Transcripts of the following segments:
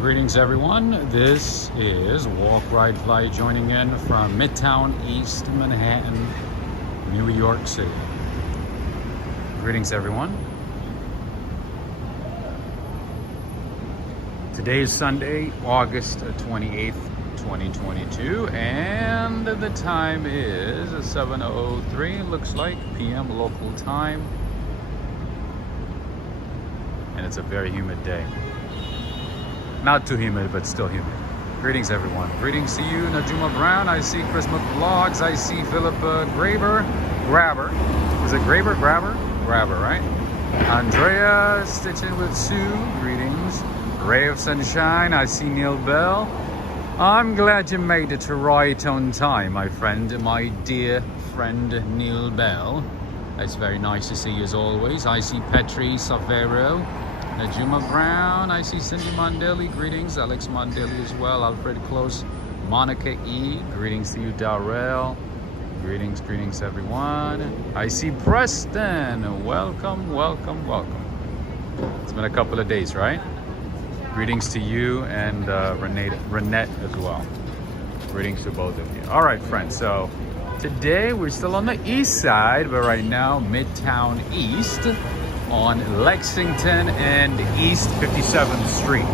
Greetings everyone, this is Walk, Ride, Fly joining in from Midtown East, Manhattan, New York City. Greetings everyone. Today is Sunday, August 28th, 2022, and the time is 7:03, looks like, p.m. local time. And it's a very humid day. Not too humid, but still humid. Greetings, everyone. Greetings to you, Najuma Brown. I see Christmas Vlogs. I see Philip Grabber. Is it Grabber? Grabber, right? Andrea, Stitching with Sue. Greetings. Ray of Sunshine. I see Neil Bell. I'm glad you made it right on time, my friend. My dear friend, Neil Bell. It's very nice to see you as always. I see Petri Savero. Najuma Brown, I see Cindy Mondelli, greetings, Alex Mondelli as well, Alfred Close, Monica E, greetings to you, Darrell, greetings everyone. I see Preston, welcome. It's been a couple of days, right? Greetings to you and Renette as well. Greetings to both of you. All right, friends, so today we're still on the east side, but right now, Midtown East, on Lexington and East 57th Street.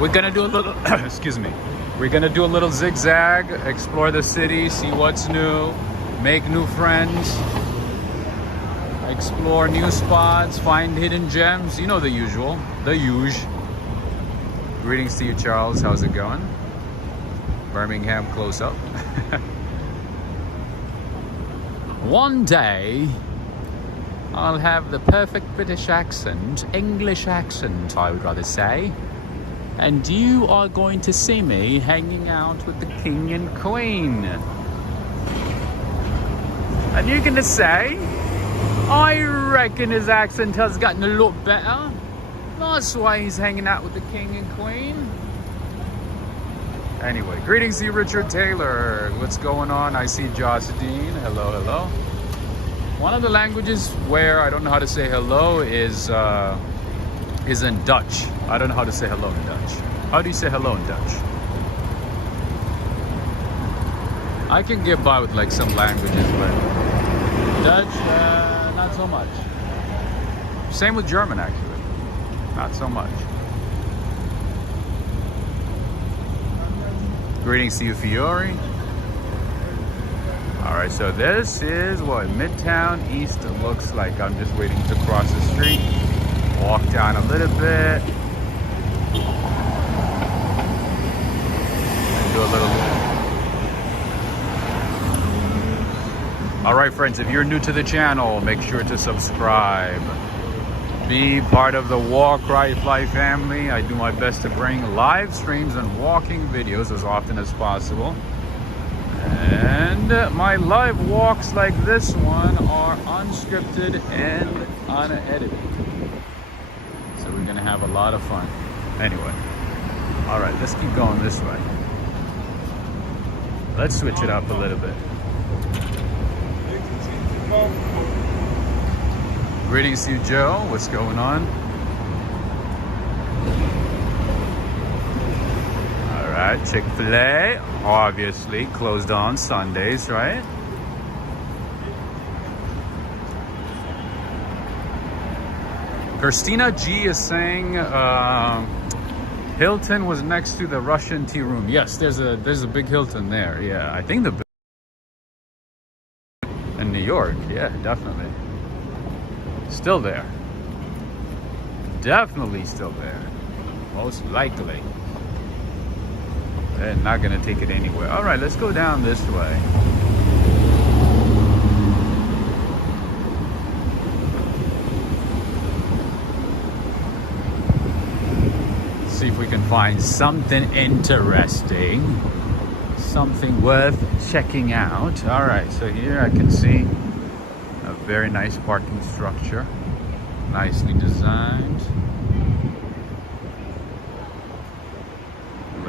We're gonna do a little, excuse me, we're gonna do a little zigzag, explore the city, see what's new, make new friends, explore new spots, find hidden gems, you know the usual, the huge. Greetings to you, Charles, how's it going? Birmingham close up. One day, I'll have the perfect British accent, English accent, I would rather say. And you are going to see me hanging out with the King and Queen. And you're gonna say, I reckon his accent has gotten a lot better. That's why he's hanging out with the King and Queen. Anyway, greetings to you, Richard Taylor. What's going on? I see Josh Dean. Hello. One of the languages where I don't know how to say hello is in Dutch. I don't know how to say hello in Dutch. How do you say hello in Dutch? I can get by with like some languages, but Dutch, not so much. Same with German, actually. Not so much. Greetings to you, Fiore. Alright, so this is what Midtown East looks like. I'm just waiting to cross the street, walk down a little bit, and do a little bit. Alright, friends, if you're new to the channel, make sure to subscribe. Be part of the Walk, Ride, Fly family. I do my best to bring live streams and walking videos as often as possible. And my live walks like this one are unscripted and unedited. So we're gonna have a lot of fun. Anyway, all right, let's keep going this way. Let's switch it up a little bit. Greetings to you, Joe. What's going on? Alright, Chick-fil-A, obviously closed on Sundays, right? Christina G is saying Hilton was next to the Russian tea room. Yes, there's a big Hilton there. Yeah, I think in New York. Yeah, definitely. Still there. Definitely still there. Most likely. They're not gonna take it anywhere. All right, let's go down this way. See if we can find something interesting, something worth checking out. All right, so here I can see a very nice parking structure, nicely designed.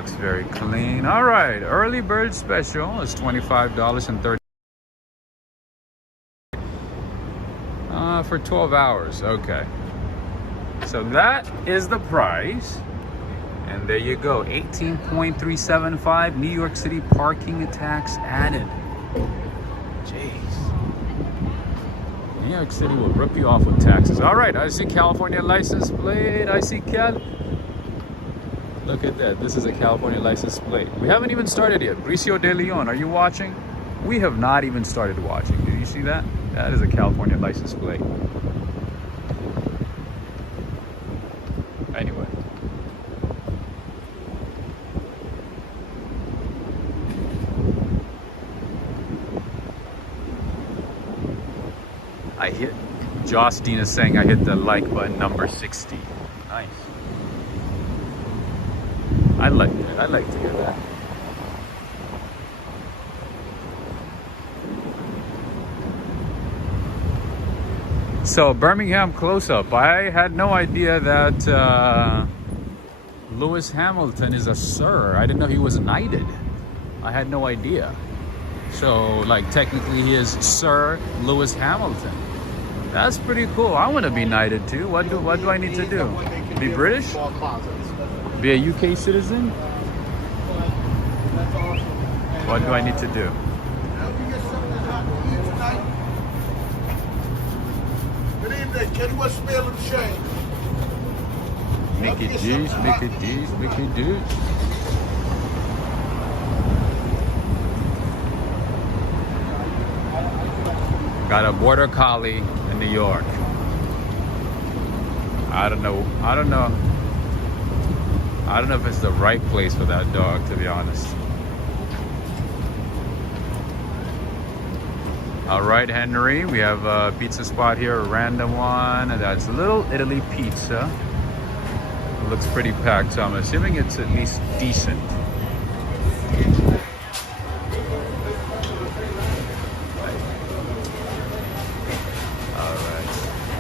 Looks very clean. All right, early bird special is $25.30 for 12 hours. Okay, so that is the price. And there you go, 18.375 New York City parking tax added. Jeez. New York City will rip you off with taxes. All right, I see California license plate. I see Cal. Look at that. This is a California license plate. We haven't even started yet. Bricio de Leon, are you watching? We have not even started watching. Did you see that? That is a California license plate. Anyway. I hit, Joss Dean is saying I hit the like button number 60. Nice. I like it. I like to hear that. So Birmingham close-up. I had no idea that Lewis Hamilton is a sir. I didn't know he was knighted. I had no idea. So like technically he is Sir Lewis Hamilton. That's pretty cool. I want to be knighted too. What do I need to do? Be British? Be a UK citizen? What do I need to do? Good evening. Can you smell the shame? Mickey D's, Mickey D's, Mickey D's. Got a border collie in New York. I don't know if it's the right place for that dog, to be honest. All right, Henry, we have a pizza spot here, a random one. And that's Little Italy Pizza. It looks pretty packed, so I'm assuming it's at least decent.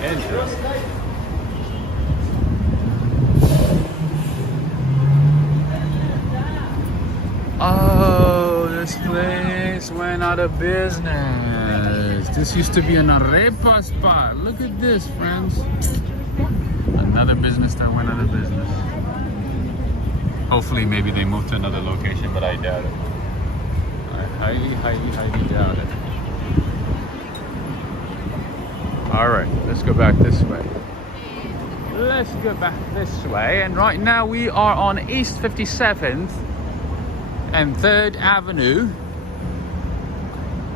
Interesting. Oh, this place went out of business. This used to be an arepa spot. Look at this, friends. Another business that went out of business. Hopefully, maybe they moved to another location, but I doubt it. I highly doubt it. All right, let's go back this way. Let's go back this way. And right now we are on East 57th and 3rd Avenue.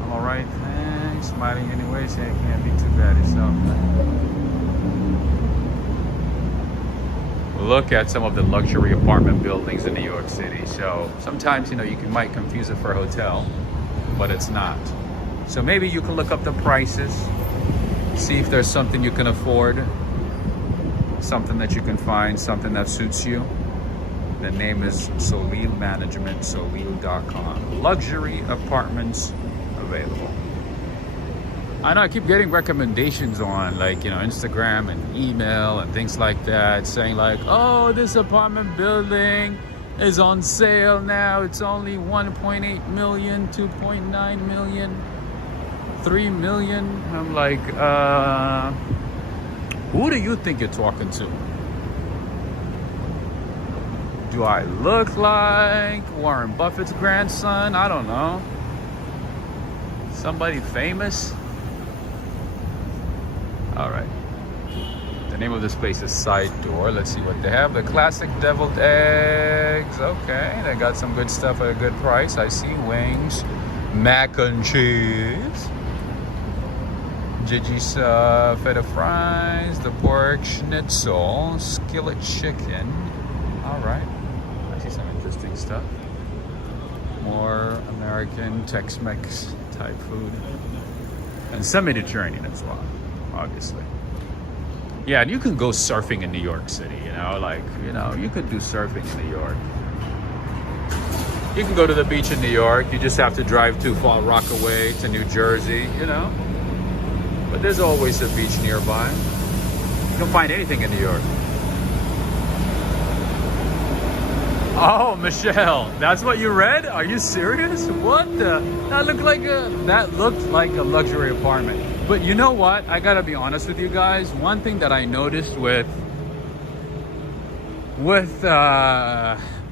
All right, thanks. Smiling anyway, so it can't be too bad itself. Look at some of the luxury apartment buildings in New York City. So sometimes, you might confuse it for a hotel, but it's not. So maybe you can look up the prices. See if there's something you can afford, something that you can find, something that suits you. The name is Solil Management, solil.com. Luxury apartments available. I know I keep getting recommendations on Instagram and email and things like that, saying like, oh, this apartment building is on sale now. It's only 1.8 million, 2.9 million. 3 million. I'm like, who do you think you're talking to? Do I look like Warren Buffett's grandson? I don't know. Somebody famous? All right. The name of this place is Side Door. Let's see what they have. The classic deviled eggs. Okay, they got some good stuff at a good price. I see wings, mac and cheese. Gigi's feta fries, the pork schnitzel, skillet chicken. All right, I see some interesting stuff. More American Tex-Mex type food, and some Mediterranean as well, obviously. Yeah, and you can go surfing in New York City. You could do surfing in New York. You can go to the beach in New York. You just have to drive to Fall Rockaway to New Jersey. But there's always a beach nearby. You can find anything in New York. Oh, Michelle, that's what you read? Are you serious? What the? That looked like a luxury apartment. But you know what? I gotta be honest with you guys. One thing that I noticed with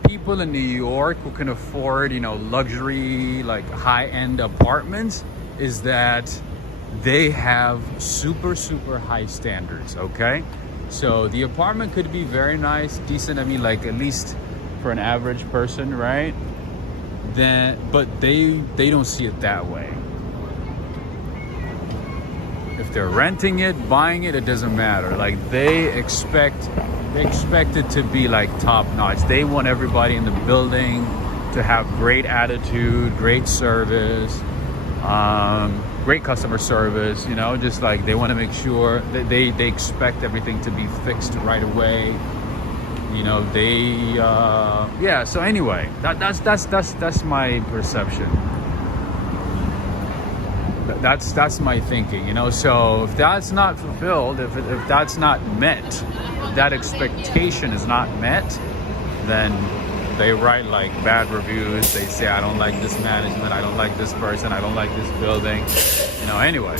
people in New York who can afford, luxury, like high-end apartments, is that they have super, super high standards, okay? So the apartment could be very nice, decent, I mean, like at least for an average person, right? But they don't see it that way. If they're renting it, buying it, it doesn't matter. Like they expect it to be like top notch. They want everybody in the building to have great attitude, great service, great customer service, just like they want to make sure that they expect everything to be fixed right away. So anyway, that's my perception. That's my thinking, so if that's not fulfilled, if that's not met, if that expectation is not met, then they write like bad reviews. They say, I don't like this management, I don't like this person, I don't like this building, anyway.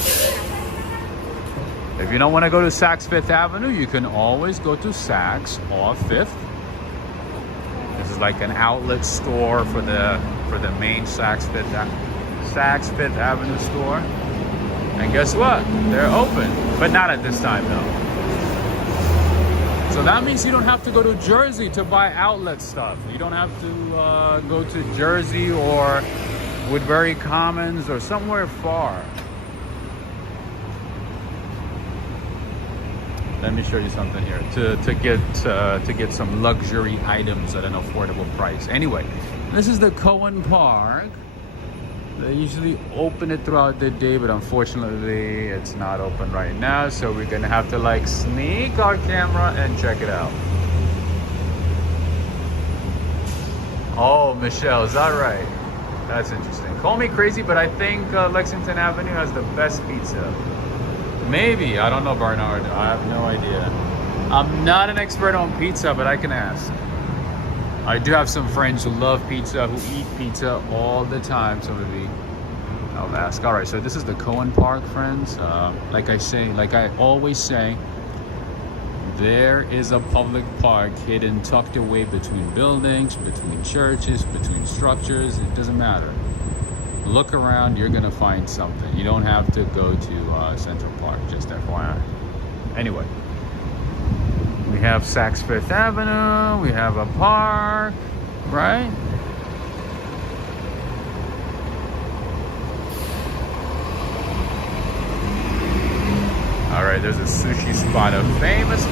If you don't want to go to Saks Fifth Avenue, you can always go to Saks off 5th. This is like an outlet store for the main Saks Fifth Avenue store. And guess what? They're open, but not at this time though. So that means you don't have to go to Jersey to buy outlet stuff. You don't have to go to Jersey or Woodbury Commons or somewhere far. Let me show you something here to get some luxury items at an affordable price. Anyway, this is the Cohen Park. They usually open it throughout the day, but unfortunately it's not open right now, so we're gonna have to like sneak our camera and check it out. Oh, Michelle, is that right? That's interesting. Call me crazy, but I think Lexington Avenue has the best pizza. Maybe, I don't know, Bernard. I have no idea. I'm not an expert on pizza, but I can ask. I do have some friends who love pizza, who eat pizza all the time, so maybe I'll ask. All right, so this is the Cohen Park, friends. Like I always say, there is a public park hidden, tucked away between buildings, between churches, between structures. It doesn't matter. Look around, you're gonna find something. You don't have to go to Central Park, just FYI. Anyway, we have Saks Fifth Avenue, we have a park, right? All right, there's a sushi spot, a famous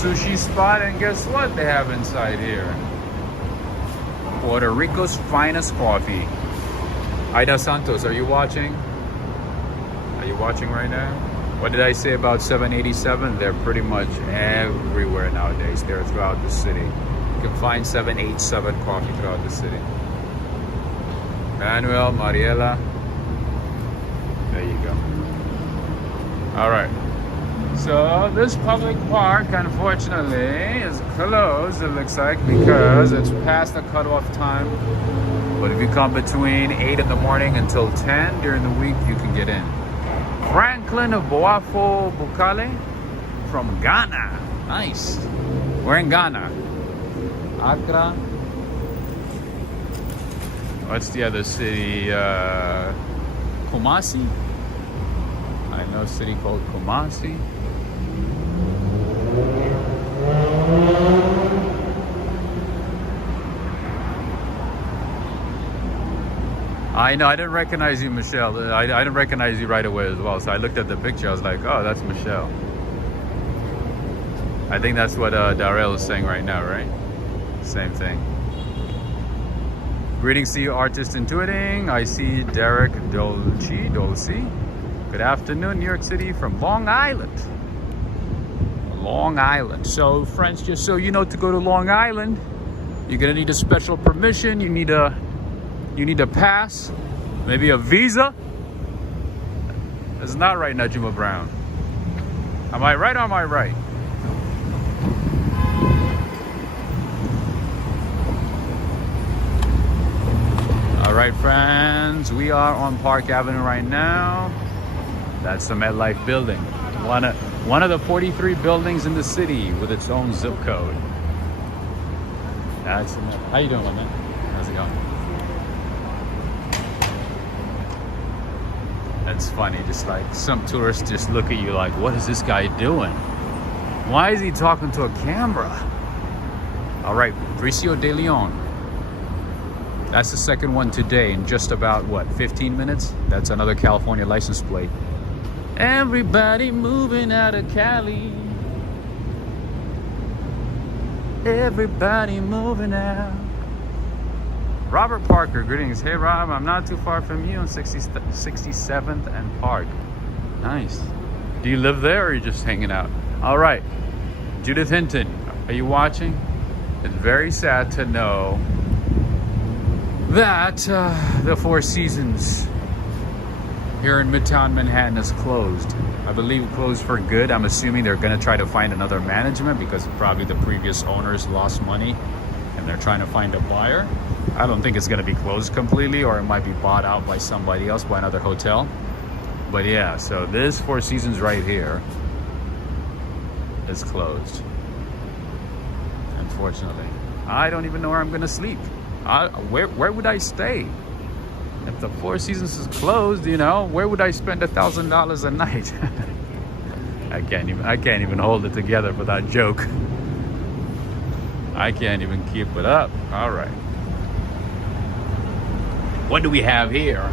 sushi spot, and guess what they have inside here? Puerto Rico's finest coffee. Ida Santos, are you watching? Are you watching right now? What did I say about 787? They're pretty much everywhere nowadays. They're throughout the city. You can find 787 coffee throughout the city. Manuel, Mariela. There you go. All right. So this public park, unfortunately, is closed, it looks like, because it's past the cutoff time. But if you come between 8 in the morning until 10 during the week, you can get in. Franklin Boafo Bukale from Ghana. Nice. We're in Ghana. Accra. What's the other city? Kumasi. I know a city called Kumasi. I know, I didn't recognize you, Michelle. I didn't recognize you right away as well. So I looked at the picture, I was like, oh, that's Michelle. I think that's what Darrell is saying right now, right? Same thing. Greetings to you, artist intuiting. I see Derek Dolce. Good afternoon, New York City from Long Island. Long Island. So, friends, just so you know, to go to Long Island, you're gonna need a special permission. You need a pass, maybe a visa. It's not right, Najuma Brown. Am I right or am I right? right, friends, we are on Park Avenue right now. That's the MetLife building. One of the 43 buildings in the city with its own zip code. That's how you doing, my man? How's it going? That's funny, just like some tourists just look at you like, what is this guy doing? Why is he talking to a camera? All right, Bricio de Leon. That's the second one today in just about, what, 15 minutes? That's another California license plate. Everybody moving out of Cali. Everybody moving out. Robert Parker, greetings. Hey Rob, I'm not too far from you on 67th and Park. Nice. Do you live there or are you just hanging out? All right. Judith Hinton, are you watching? It's very sad to know that the Four Seasons here in Midtown Manhattan is closed. I believe closed for good. I'm assuming they're going to try to find another management because probably the previous owners lost money and they're trying to find a buyer. I don't think it's going to be closed completely, or it might be bought out by somebody else, by another hotel. But yeah, so this Four Seasons right here is closed. Unfortunately. I don't even know where I'm going to sleep. Where would I stay? If the Four Seasons is closed, you know, where would I spend $1,000 a night? I can't even hold it together for that joke. I can't even keep it up. All right. What do we have here?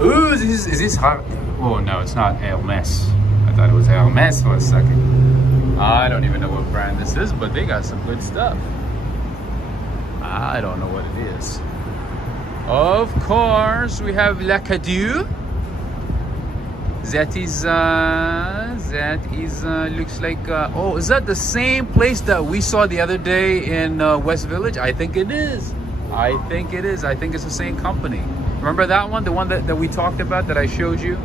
Ooh, is this hot? Oh no, it's not Hermes. I thought it was Hermes for a second. I don't even know what brand this is, but they got some good stuff. I don't know what it is. Of course, we have La Cadou. That is looks like, oh, is that the same place that we saw the other day in West Village? I think it is. I think it is. I think it's the same company. Remember that one? The one that we talked about that I showed you?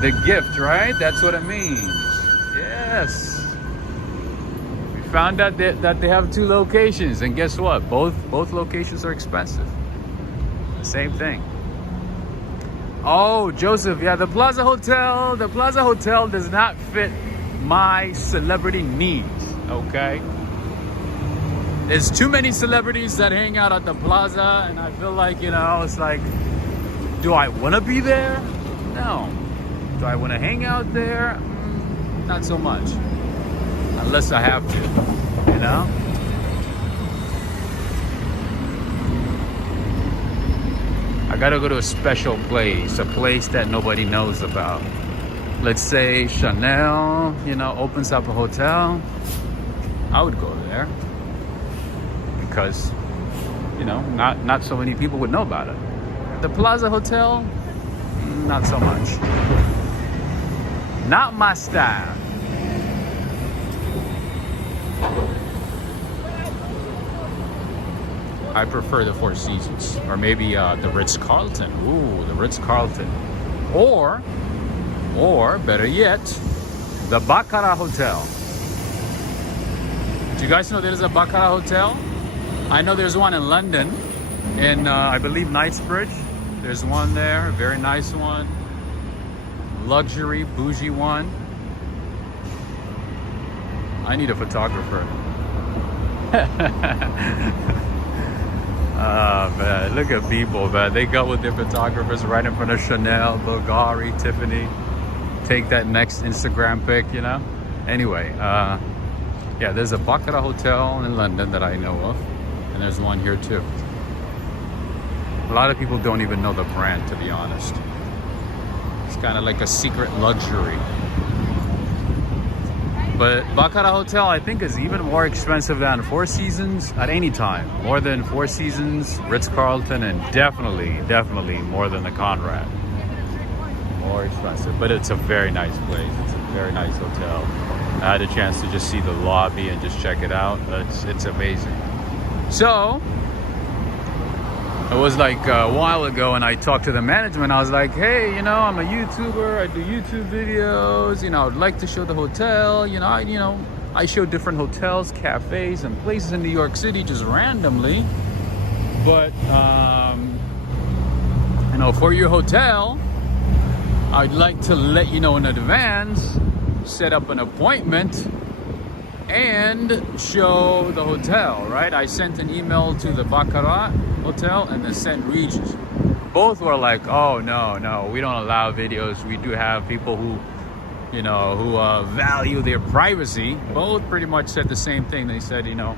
The gift, right? That's what it means. Yes. We found out that they have 2 locations, and guess what? Both locations are expensive. The same thing. Oh, Joseph, yeah, the Plaza Hotel does not fit my celebrity needs, okay? There's too many celebrities that hang out at the Plaza, and I feel like, you know, it's like, do I want to be there? No. Do I want to hang out there? Not so much. Unless I have to, you know? I gotta go to a special place, a place that nobody knows about. Let's say Chanel, you know, opens up a hotel. I would go there. Because, you know, not so many people would know about it. The Plaza Hotel, not so much. Not my style. I prefer the Four Seasons, or maybe the Ritz-Carlton. Ooh, the Ritz-Carlton. Or better yet, the Baccarat Hotel. Do you guys know there's a Baccarat Hotel? I know there's one in London, in I believe Knightsbridge. There's one there, a very nice one. Luxury, bougie one. I need a photographer. Man, look at people, man. They go with their photographers right in front of Chanel, Bulgari, Tiffany. Take that next Instagram pic, you know? Anyway, yeah, there's a Baccarat Hotel in London that I know of. And there's one here too. A lot of people don't even know the brand, to be honest. It's kind of like a secret luxury. But Baccarat Hotel, I think, is even more expensive than Four Seasons at any time. More than Four Seasons, Ritz-Carlton, and definitely more than the Conrad. More expensive, but it's a very nice place. It's a very nice hotel. I had a chance to just see the lobby and just check it out. It's amazing. So, it was like a while ago, and I talked to the management. I was like, hey, you know, I'm a YouTuber. I do YouTube videos. You know, I'd like to show the hotel. You know, I show different hotels, cafes, and places in New York City just randomly. But, you know, for your hotel, I'd like to let you know in advance, set up an appointment, and show the hotel, right? I sent an email to the Baccarat Hotel and the St. Regis. Both were like, oh, no, we don't allow videos. We do have people who, you know, who value their privacy. Both pretty much said the same thing. They said, you know,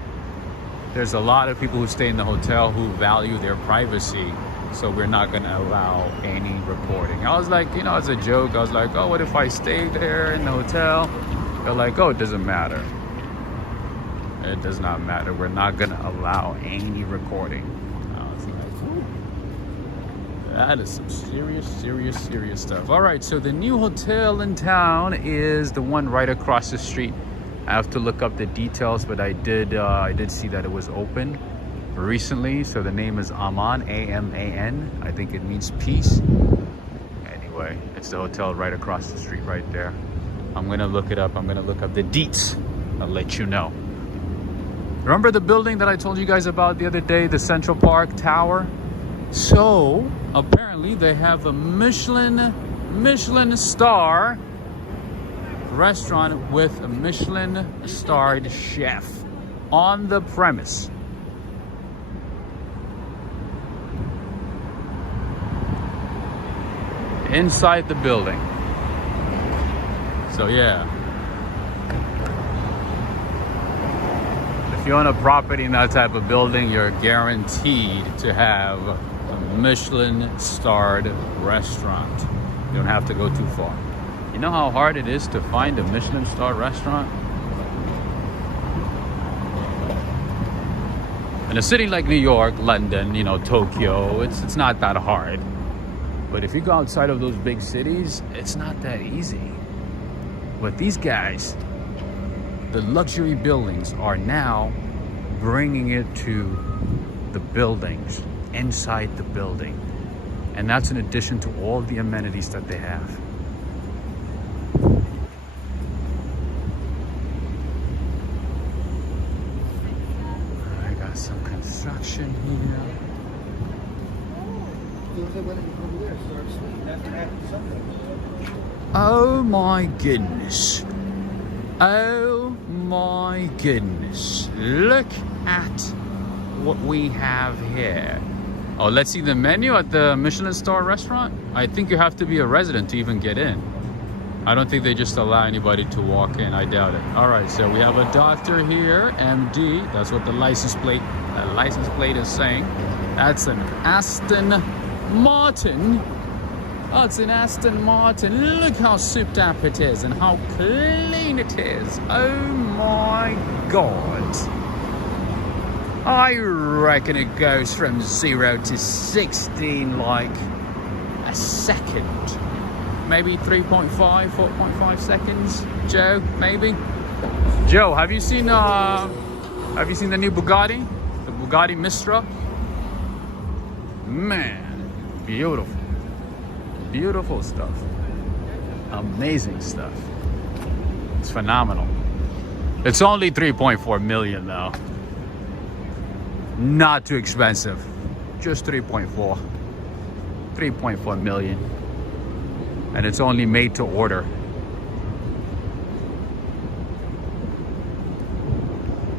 there's a lot of people who stay in the hotel who value their privacy, so we're not going to allow any recording. I was like, you know, as a joke, I was like, oh, what if I stay there in the hotel? They're like, oh, it doesn't matter. It does not matter. We're not going to allow any recording. I was like, ooh, that is some serious stuff. All right, so the new hotel in town is the one right across the street. I have to look up the details, but I did see that it was open recently. So the name is Aman, A-M-A-N. I think it means peace. Anyway, it's the hotel right across the street right there. I'm gonna look it up. I'm gonna look up the deets. I'll let you know. Remember the building that I told you guys about the other day, the Central Park Tower? So apparently they have a Michelin star restaurant with a Michelin starred chef on the premise. Inside the building. So yeah, if you own a property in that type of building, you're guaranteed to have a Michelin starred restaurant. You don't have to go too far. You know how hard it is to find a Michelin star restaurant? In a city like New York, London, you know, Tokyo, it's not that hard. But if you go outside of those big cities, it's not that easy. But these guys, the luxury buildings, are now bringing it to the buildings, inside the building. And that's in addition to all the amenities that they have. I got some construction here. Oh my goodness. Oh my goodness. Look at what we have here. Oh, let's see the menu at the Michelin star restaurant. I think you have to be a resident to even get in. I don't think they just allow anybody to walk in. I doubt it. All right, so we have a doctor here, MD. That's what the license plate is saying. That's an Aston Martin. Oh, it's an Aston Martin. Look how souped up it is and how clean it is. Oh my God. I reckon it goes from 0 to 16 like a second. Maybe 3.5, 4.5 seconds. Joe, maybe? Joe, have you seen the new Bugatti? The Bugatti Mistra? Man, beautiful. Beautiful stuff. Amazing stuff. It's phenomenal. It's only 3.4 million though. Not too expensive. Just 3.4 million. And it's only made to order.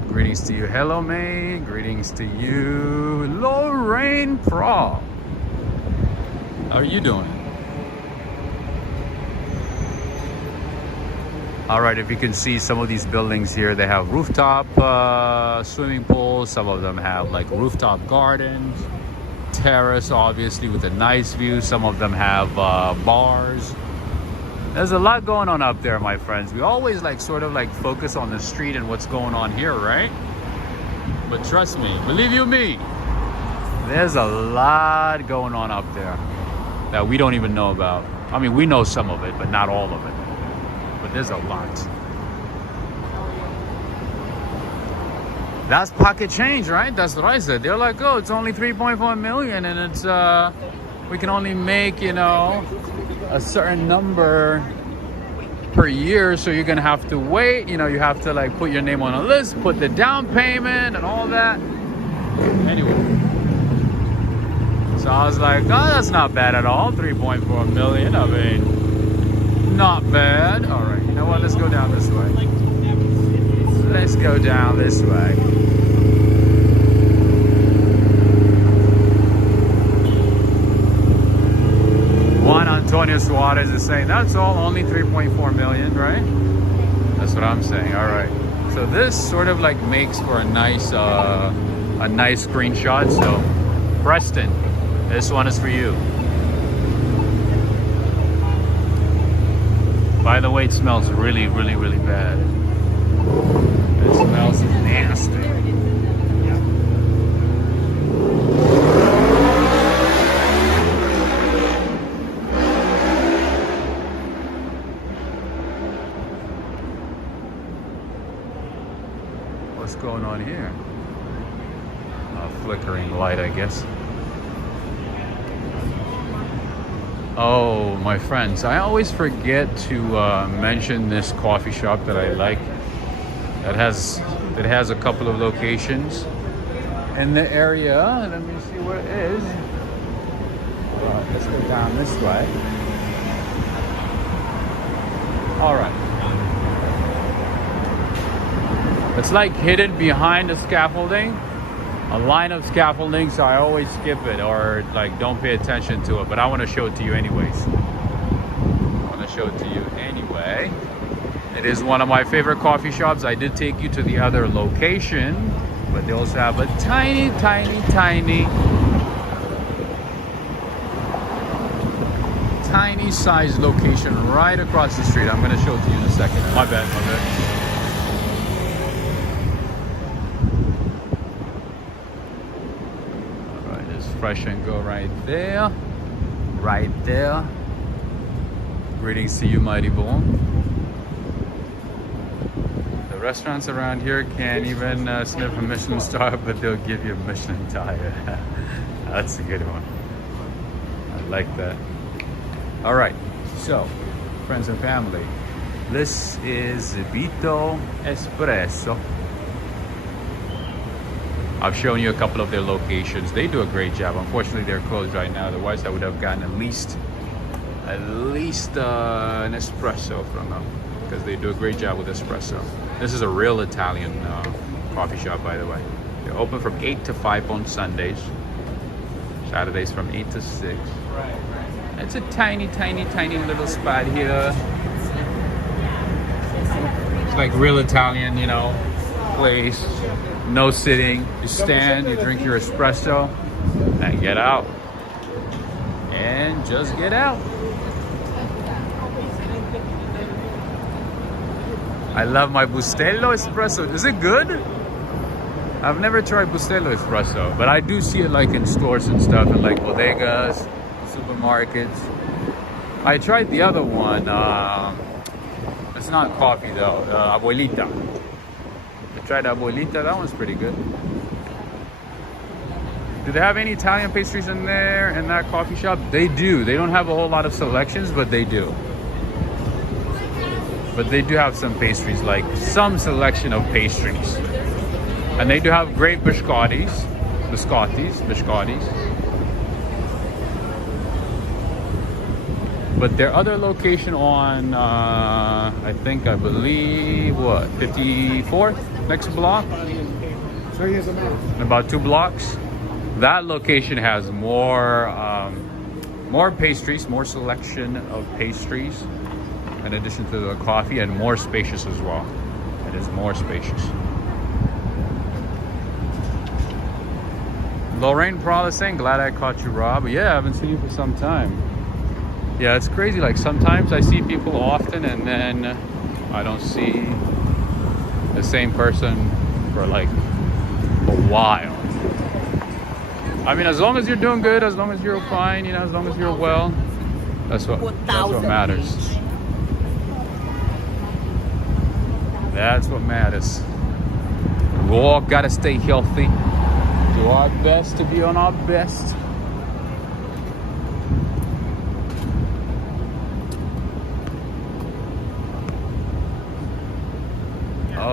Greetings to you. Hello, May. Greetings to you. Lorraine Pro. How are you doing? All right, if you can see some of these buildings here, they have rooftop swimming pools. Some of them have like rooftop gardens, terrace, obviously with a nice view. Some of them have bars. There's a lot going on up there, my friends. We always sort of focus on the street and what's going on here, right? But trust me, believe you me, there's a lot going on up there that we don't even know about. I mean, we know some of it, but not all of it. But there's a lot. That's pocket change, right? That's what I said. They're like, oh, it's only 3.4 million and it's we can only make, you know, a certain number per year, so you're gonna have to wait. You know, you have to like put your name on a list, put the down payment and all that. Anyway, so I was like, oh, that's not bad at all. 3.4 million. I mean, not bad. All right, you know what? Let's go down this way. Let's go down this way. Juan Antonio Suarez is saying that's all, only 3.4 million, right? That's what I'm saying. All right. So this sort of like makes for a nice screenshot. So Preston, this one is for you. By the way, it smells really, really, really bad. It smells nasty. What's going on here? A flickering light, I guess. Oh, my friends, I always forget to mention this coffee shop that I like. That has a couple of locations in the area. Let me see what it is. Let's go down this way. All right. It's like hidden behind the scaffolding, a line of scaffolding, so I always skip it or like don't pay attention to it, but I want to show it to you anyways. I want to show it to you anyway. It is one of my favorite coffee shops. I did take you to the other location, but they also have a tiny, tiny, tiny, tiny size location right across the street. I'm going to show it to you in a second. My bad, my bad. Fresh and Go right there. Right there. Greetings to you, mighty bull. The restaurants around here can't even sniff a Michelin star, but they'll give you a Michelin tire. That's a good one. I like that. All right, so friends and family, this is Vito Espresso. I've shown you a couple of their locations. They do a great job. Unfortunately, they're closed right now. Otherwise, I would have gotten at least an espresso from them, because they do a great job with espresso. This is a real Italian coffee shop, by the way. They're open from 8 to 5 on Sundays. Saturdays from 8 to 6. It's a tiny, tiny, tiny little spot here. It's like real Italian, you know, place. No sitting. You stand, you drink your espresso, and get out. And just get out. I love my Bustelo espresso. Is it good? I've never tried Bustelo espresso, but I do see it like in stores and stuff, and like bodegas, supermarkets. I tried the other one. It's not coffee though. Abuelita. I tried Abuelita. That one's pretty good. Do they have any Italian pastries in there in that coffee shop? They do. They don't have a whole lot of selections, but they do. But they do have some pastries, like some selection of pastries. And they do have great biscottis. But their other location on, I believe, what, 54th? Next block? In about 2 blocks. That location has more pastries, more selection of pastries, in addition to the coffee, and more spacious as well. It is more spacious. Lorraine Prawl is saying, glad I caught you, Rob. Yeah, I haven't seen you for some time. Yeah, it's crazy. Like sometimes I see people often and then I don't see the same person for like a while. I mean, as long as you're doing good, as long as you're fine, you know, as long as you're well, that's what matters. That's what matters. We all gotta stay healthy. Do our best to be on our best.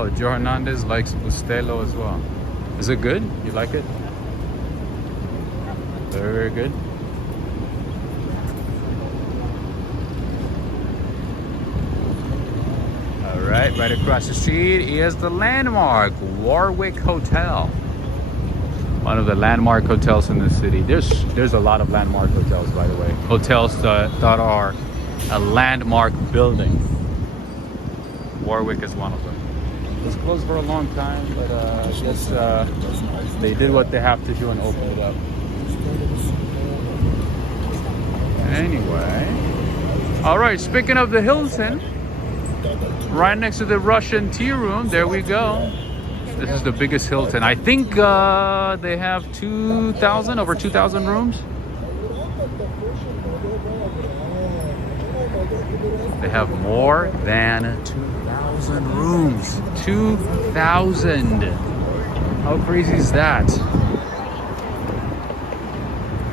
Oh, Joe Hernandez likes Bustelo as well. Is it good? You like it? Very, very good. All right across the street is the landmark Warwick Hotel. One of the landmark hotels in the city. There's a lot of landmark hotels, by the way. Hotels that are a landmark building. Warwick is one of them. It was closed for a long time, but I guess they did what they have to do and opened it up. Anyway, all right, speaking of the Hilton, right next to the Russian tea room, there we go. This is the biggest Hilton. I think they have over 2,000 rooms. They have more than 2,000 rooms. 2,000. How crazy is that?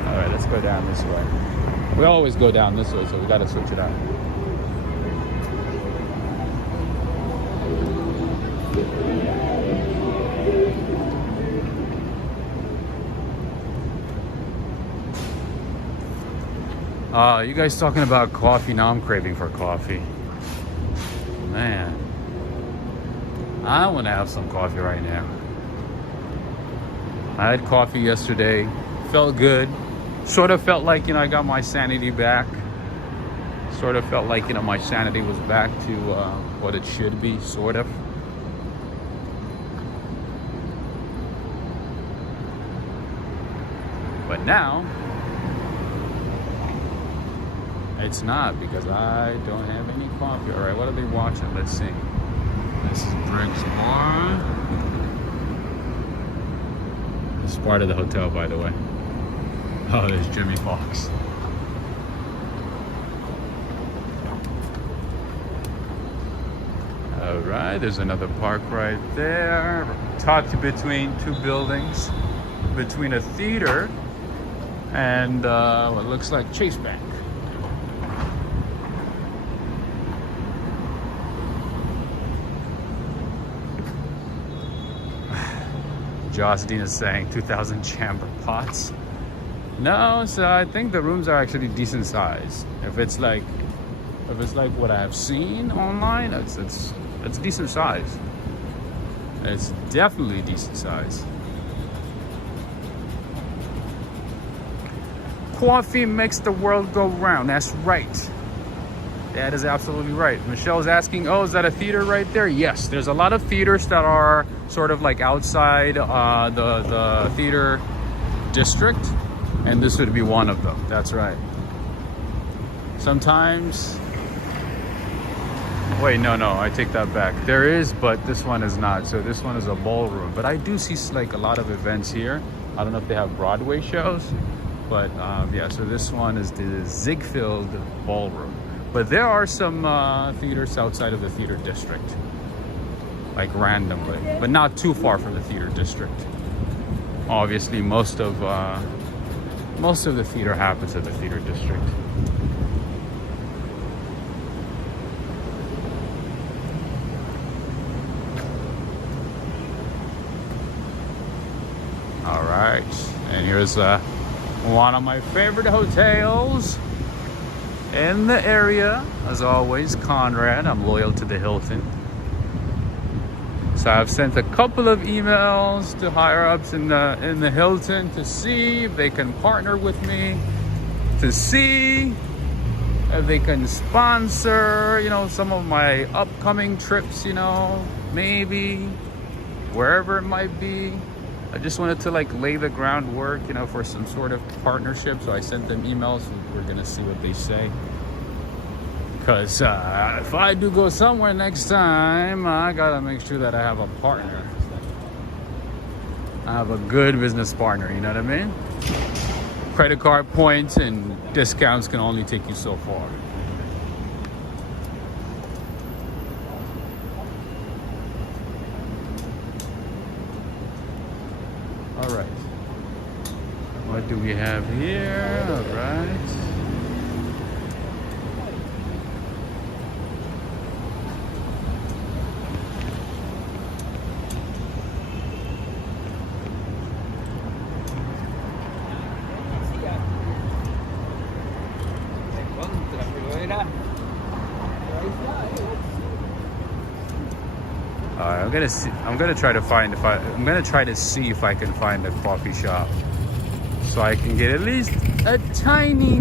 All right, let's go down this way. We always go down this way, so we got to switch it out. You guys talking about coffee? Now I'm craving for coffee. Man, I want to have some coffee right now. I had coffee yesterday. Felt good. Sort of felt like, I got my sanity back. Sort of felt like, my sanity was back to what it should be, sort of. But now, it's not, because I don't have any coffee. All right, what are they watching? Let's see. This is Briggs Bar. This is part of the hotel, by the way. Oh, there's Jimmy Fox. All right, there's another park right there. Tucked between two buildings, between a theater and what looks like Chase Bank. Joss Dean is saying 2,000 chamber pots. No, so I think the rooms are actually decent size. If it's like what I have seen online, it's decent size. It's definitely decent size. Coffee makes the world go round. That's right. That is absolutely right. Michelle's asking, oh, is that a theater right there? Yes, there's a lot of theaters that are sort of like outside the theater district, and this would be one of them. That's right. Sometimes, wait, no, I take that back. There is, but this one is not. So this one is a ballroom, but I do see like a lot of events here. I don't know if they have Broadway shows, but yeah, so this one is the Ziegfeld Ballroom. But there are some theaters outside of the theater district, like randomly, but not too far from the theater district. Obviously, most of the theater happens at the theater district. All right, and here's one of my favorite hotels in the area, as always, Conrad. I'm loyal to the Hilton. So I've sent a couple of emails to higher ups in the Hilton to see if they can partner with me, to see if they can sponsor, some of my upcoming trips, maybe wherever it might be. I just wanted to lay the groundwork, for some sort of partnership. So I sent them emails. We're gonna see what they say. Because if I do go somewhere next time, I gotta make sure that I have a partner. I have a good business partner, you know what I mean? Credit card points and discounts can only take you so far. All right. What do we have here? All right. I'm gonna try to find I'm gonna try to see if I can find a coffee shop so I can get at least a tiny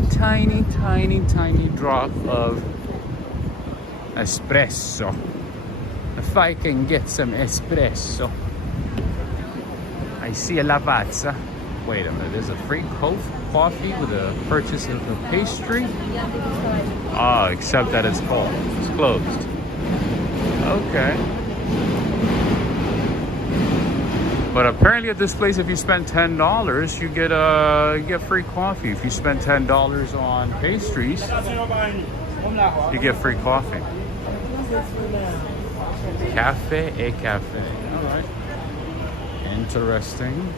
drop of espresso. If I can get some espresso. I see a lavazza. Wait a minute, there's a free coffee with a purchase of a pastry. Oh, except that it's full. It's closed. Okay. But apparently at this place, if you spend $10, you get free coffee. If you spend $10 on pastries, you get free coffee. Cafe et cafe. All right. Interesting.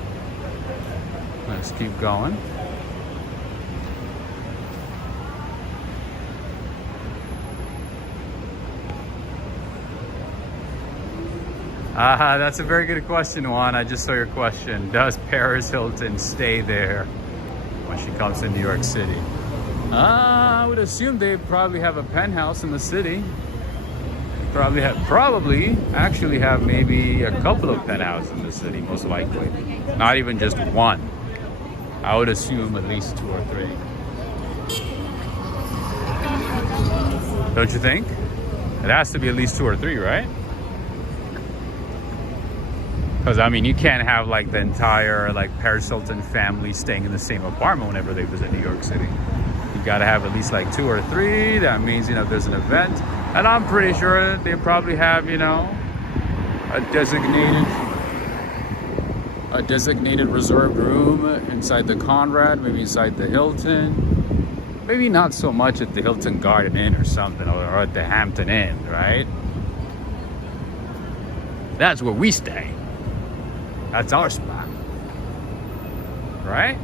Let's keep going. That's a very good question, Juan. I just saw your question. Does Paris Hilton stay there when she comes to New York City? I would assume they probably have a penthouse in the city. Probably actually have maybe a couple of penthouses in the city, most likely. Not even just one. I would assume at least 2 or 3. Don't you think? It has to be at least 2 or 3, right? Because I mean, you can't have like the entire like Paris Hilton family staying in the same apartment whenever they visit New York City. You gotta have at least like 2 or 3. That means, you know, there's an event. And I'm pretty sure they probably have, you know, a designated reserved room inside the Conrad, maybe inside the Hilton. Maybe not so much at the Hilton Garden Inn or something, or at the Hampton Inn, right? That's where we stay. That's our spot, right?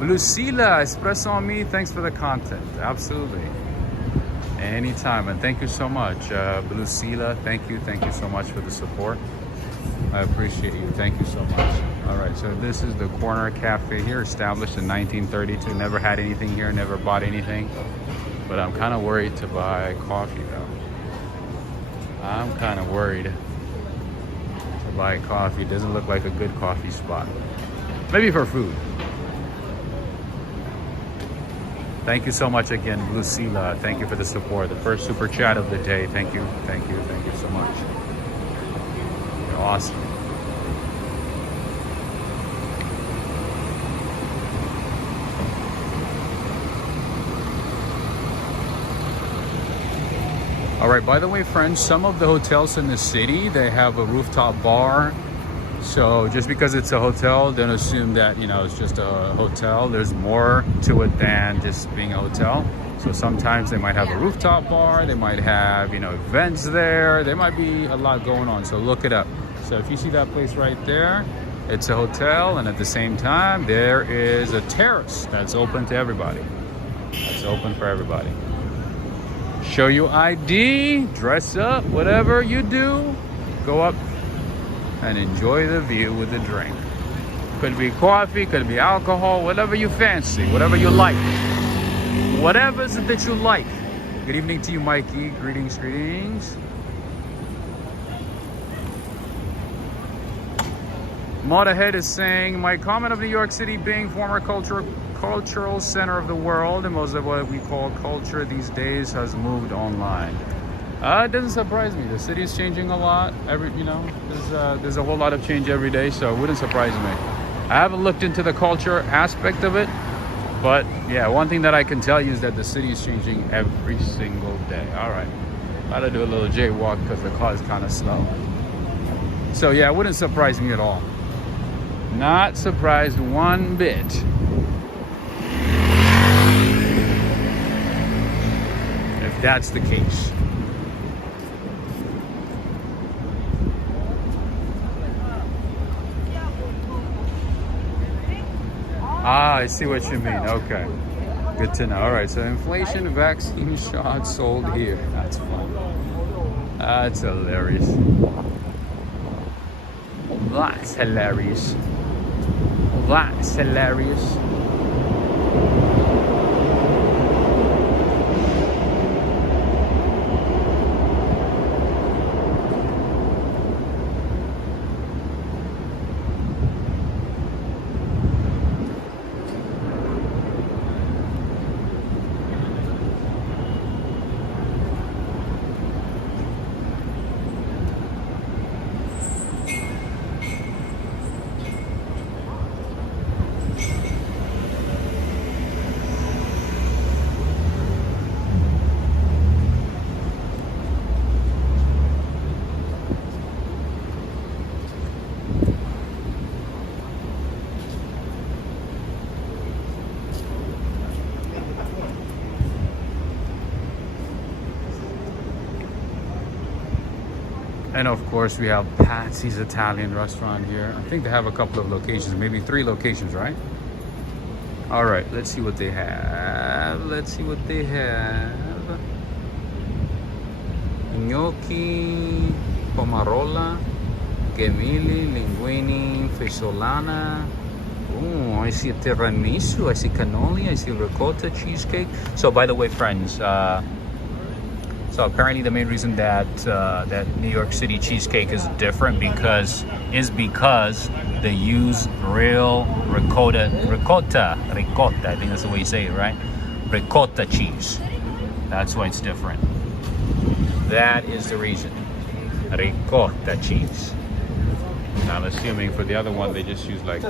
Lucila, espresso on me. Thanks for the content. Absolutely. Anytime. And thank you so much. Lucila, thank you so much for the support. I appreciate you. Thank you so much. All right, so this is the corner cafe here, established in 1932. Never had anything here, never bought anything. But I'm kind of worried to buy coffee though. I'm kind of worried to buy coffee. It doesn't look like a good coffee spot. Maybe for food. Thank you so much again, Lucila. Thank you for the support. The first super chat of the day. Thank you so much. You're awesome. All right, by the way, friends, some of the hotels in the city, they have a rooftop bar. So just because it's a hotel, don't assume that, you know, it's just a hotel. There's more to it than just being a hotel. So sometimes they might have a rooftop bar. They might have, you know, events there. There might be a lot going on. So look it up. So if you see that place right there, it's a hotel. And at the same time, there is a terrace that's open to everybody. That's open for everybody. Show your ID, dress up, whatever you do, go up and enjoy the view with a drink. Could be coffee, could be alcohol, whatever you fancy, whatever you like. Whatever is it that you like. Good evening to you, Mikey. Greetings. Modahead is saying, my comment of New York City being former cultural center of the world, and most of what we call culture these days has moved online. It doesn't surprise me. The city is changing a lot. There's a whole lot of change every day, so it wouldn't surprise me. I haven't looked into the culture aspect of it, but yeah, one thing that I can tell you is that the city is changing every single day. All right, got to do a little jaywalk because the car is kind of slow. So yeah, it wouldn't surprise me at all. Not surprised one bit. If that's the case. I see what you mean. Okay. Good to know. All right. So inflation vaccine shots sold here. That's fun. That's hilarious. That's hilarious. That's hilarious. And of course, we have Patsy's Italian restaurant here. I think they have a couple of locations, maybe 3 locations, right? All right, let's see what they have. Let's see what they have. Gnocchi, pomarola, gemili, linguini, fesolana. Oh, I see a tiramisu, I see cannoli, I see ricotta cheesecake. So by the way, friends, so apparently the main reason that that New York City cheesecake is different because they use real ricotta, I think that's the way you say it, right? Ricotta cheese. That's why it's different. That is the reason. Ricotta cheese. Now I'm assuming for the other one they just use like...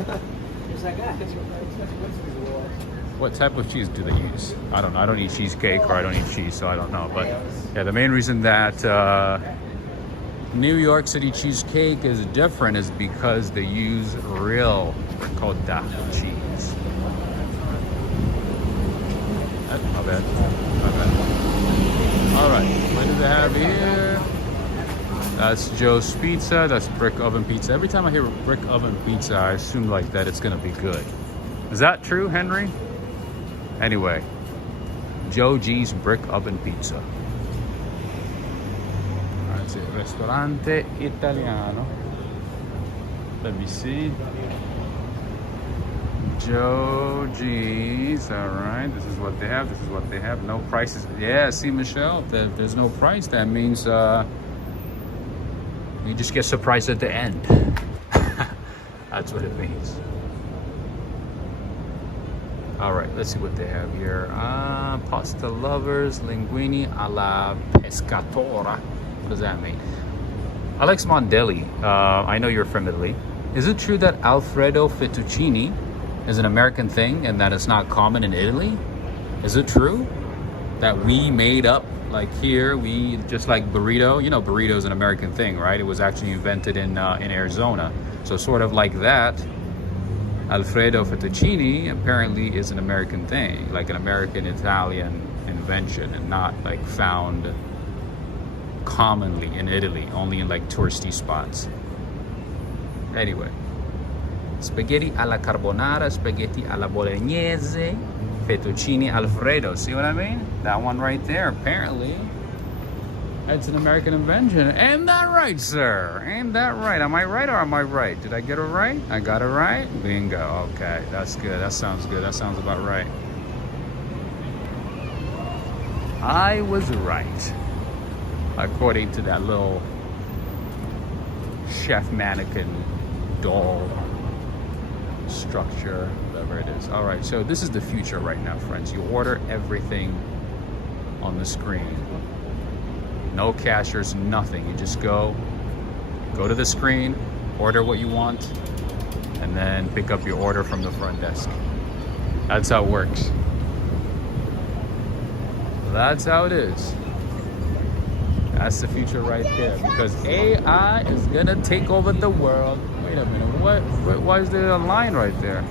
What type of cheese do they use? I don't know. I don't eat cheesecake or I don't eat cheese, so I don't know. But yeah, the main reason that New York City cheesecake is different is because they use real ricotta cheese. Not bad. Not bad. All right, what do they have here? That's Joe's Pizza. That's brick oven pizza. Every time I hear brick oven pizza, I assume like that it's gonna be good. Is that true, Henry? Anyway, Joe G's brick oven pizza. That's it. Ristorante Italiano. Let me see. Joe G's. All right. This is what they have. This is what they have. No prices. Yeah. See, Michelle. If there's no price, that means you just get surprised at the end. That's what it means. All right, let's see what they have here. Pasta lovers, linguini alla pescatora. What does that mean? Alex Mondelli, I know you're from Italy. Is it true that Alfredo fettuccine is an American thing and that it's not common in Italy? Is it true that we made up, like here, we just like burrito? You know, burrito is an American thing, right? It was actually invented in Arizona. So sort of like that, Alfredo fettuccine apparently is an American thing, like an American Italian invention and not like found commonly in Italy, only in like touristy spots. Anyway, spaghetti alla carbonara, spaghetti alla bolognese, fettuccine Alfredo. See what I mean? That one right there, apparently it's an American invention. Ain't that right, sir? Ain't that right? Am I right or am I right? Did I get it right? I got it right? Bingo. Okay, that's good. That sounds good. That sounds about right. I was right, according to that little chef mannequin doll structure, whatever it is. All right, so this is the future right now, friends. You order everything on the screen. No cashiers, nothing. You just go to the screen, order what you want, and then pick up your order from the front desk. That's how it works. That's how it is. That's the future right there, because AI is gonna take over the world. Wait a minute, why is there a line right there?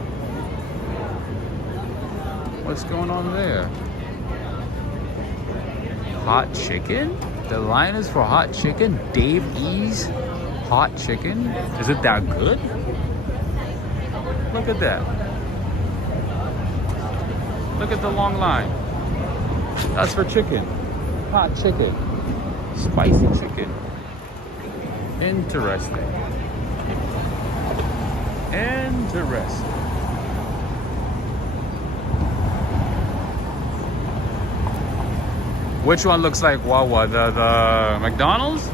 What's going on there? Hot chicken? The line is for hot chicken? Dave E's hot chicken? Is it that good? Look at that. Look at the long line. That's for chicken. Hot chicken. Spicy chicken. Interesting. Interesting. Which one looks like Wawa? The McDonald's?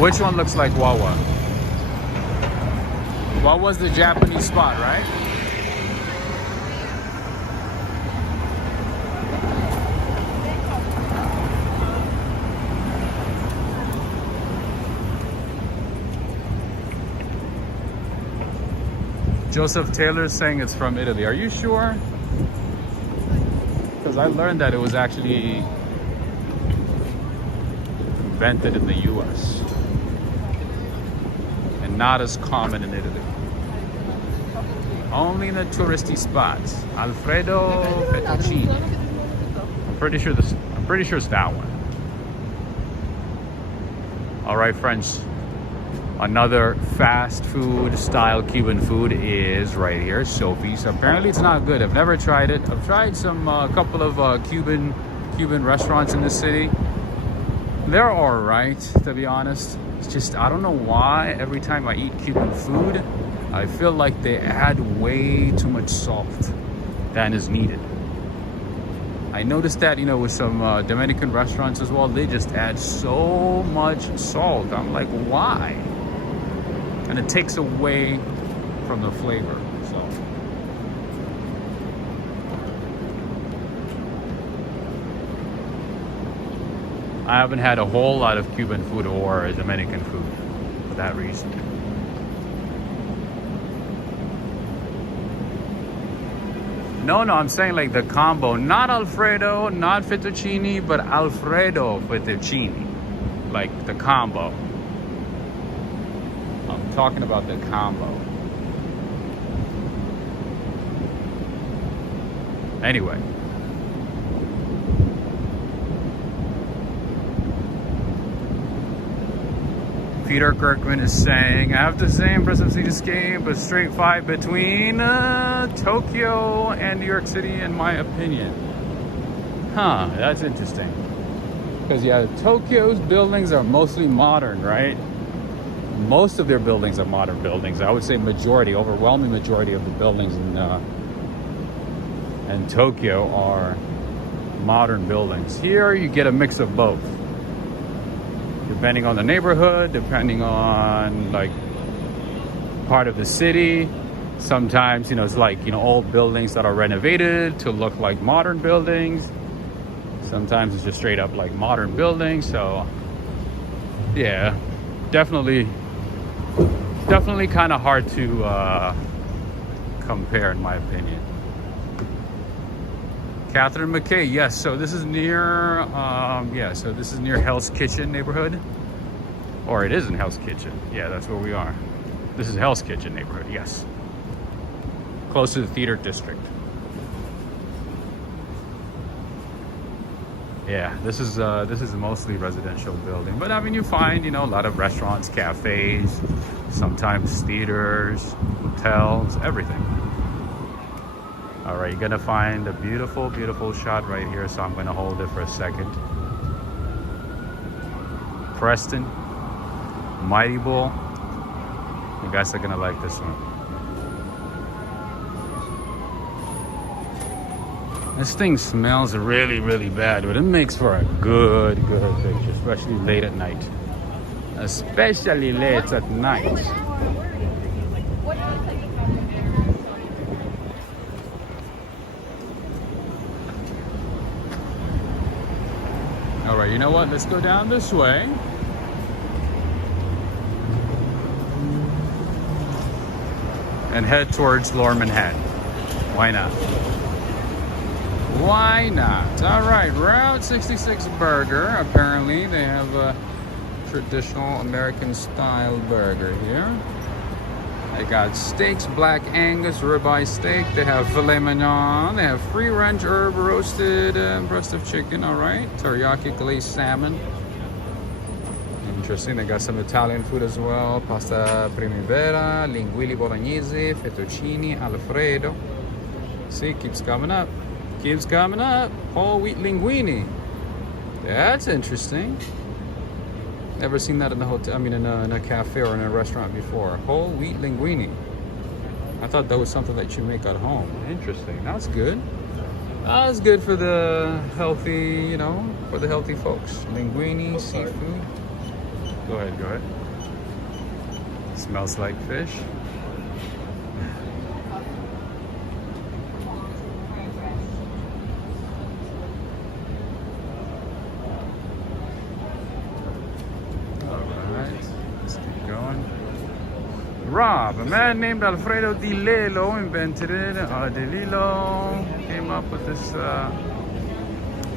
Which one looks like Wawa? Wawa's the Japanese spot, right? Joseph Taylor's saying it's from Italy. Are you sure? Because I learned that it was actually invented in the US and not as common in Italy. Only in the touristy spots. Alfredo fettuccine. I'm pretty sure it's that one. All right, friends. Another fast food style Cuban food is right here, Sophie's. Apparently it's not good. I've never tried it. I've tried some couple of Cuban restaurants in the city. They're all right, to be honest. It's just, I don't know why every time I eat Cuban food, I feel like they add way too much salt than is needed. I noticed that, you know, with some Dominican restaurants as well, they just add so much salt. I'm like, why? And it takes away from the flavor. So I haven't had a whole lot of Cuban food or Dominican food for that reason. No, I'm saying like the combo, not Alfredo, not fettuccine, but Alfredo fettuccine, like the combo. I'm talking about the combo. Anyway. Peter Kirkman is saying, I have to say, impressive cityscape, a straight fight between Tokyo and New York City, in my opinion. Huh, that's interesting. Because, yeah, Tokyo's buildings are mostly modern, right? Most of their buildings are modern buildings. I would say overwhelming majority of the buildings in Tokyo are modern buildings. Here, you get a mix of both. Depending on the neighborhood, depending on like part of the city. Sometimes, you know, it's like, you know, old buildings that are renovated to look like modern buildings. Sometimes it's just straight up like modern buildings. So yeah, definitely kind of hard to compare, in my opinion. Catherine McKay, yes. So this is near, so this is near Hell's Kitchen neighborhood, or it is in Hell's Kitchen. Yeah, that's where we are. This is Hell's Kitchen neighborhood, yes. Close to the theater district. Yeah, this is mostly residential building, but I mean, you find, you know, a lot of restaurants, cafes, sometimes theaters, hotels, everything. All right, you're gonna find a beautiful, beautiful shot right here. So I'm gonna hold it for a second. Preston, Mighty Bull. You guys are gonna like this one. This thing smells really, really bad, but it makes for a good picture, especially late at night. Especially late at night. All right, you know what? Let's go down this way. And head towards Lower Manhattan. Why not? Why not? All right, Route 66 Burger. Apparently, they have a traditional American style burger here. They got steaks, black Angus, ribeye steak. They have filet mignon. They have free range herb roasted breast of chicken. All right, teriyaki glazed salmon. Interesting. They got some Italian food as well. Pasta primavera, linguine bolognese, fettuccine alfredo. See, keeps coming up. Keeps coming up. Whole wheat linguine. That's interesting. Never seen that in a hotel. I mean, in a cafe or in a restaurant before. Whole wheat linguine. I thought that was something that you make at home. Interesting. That's good. That's good for the healthy, you know, for the healthy folks. Linguine, seafood. Go ahead. Smells like fish. Rob, a man named Alfredo Di Lello invented it. Di Lello came up with this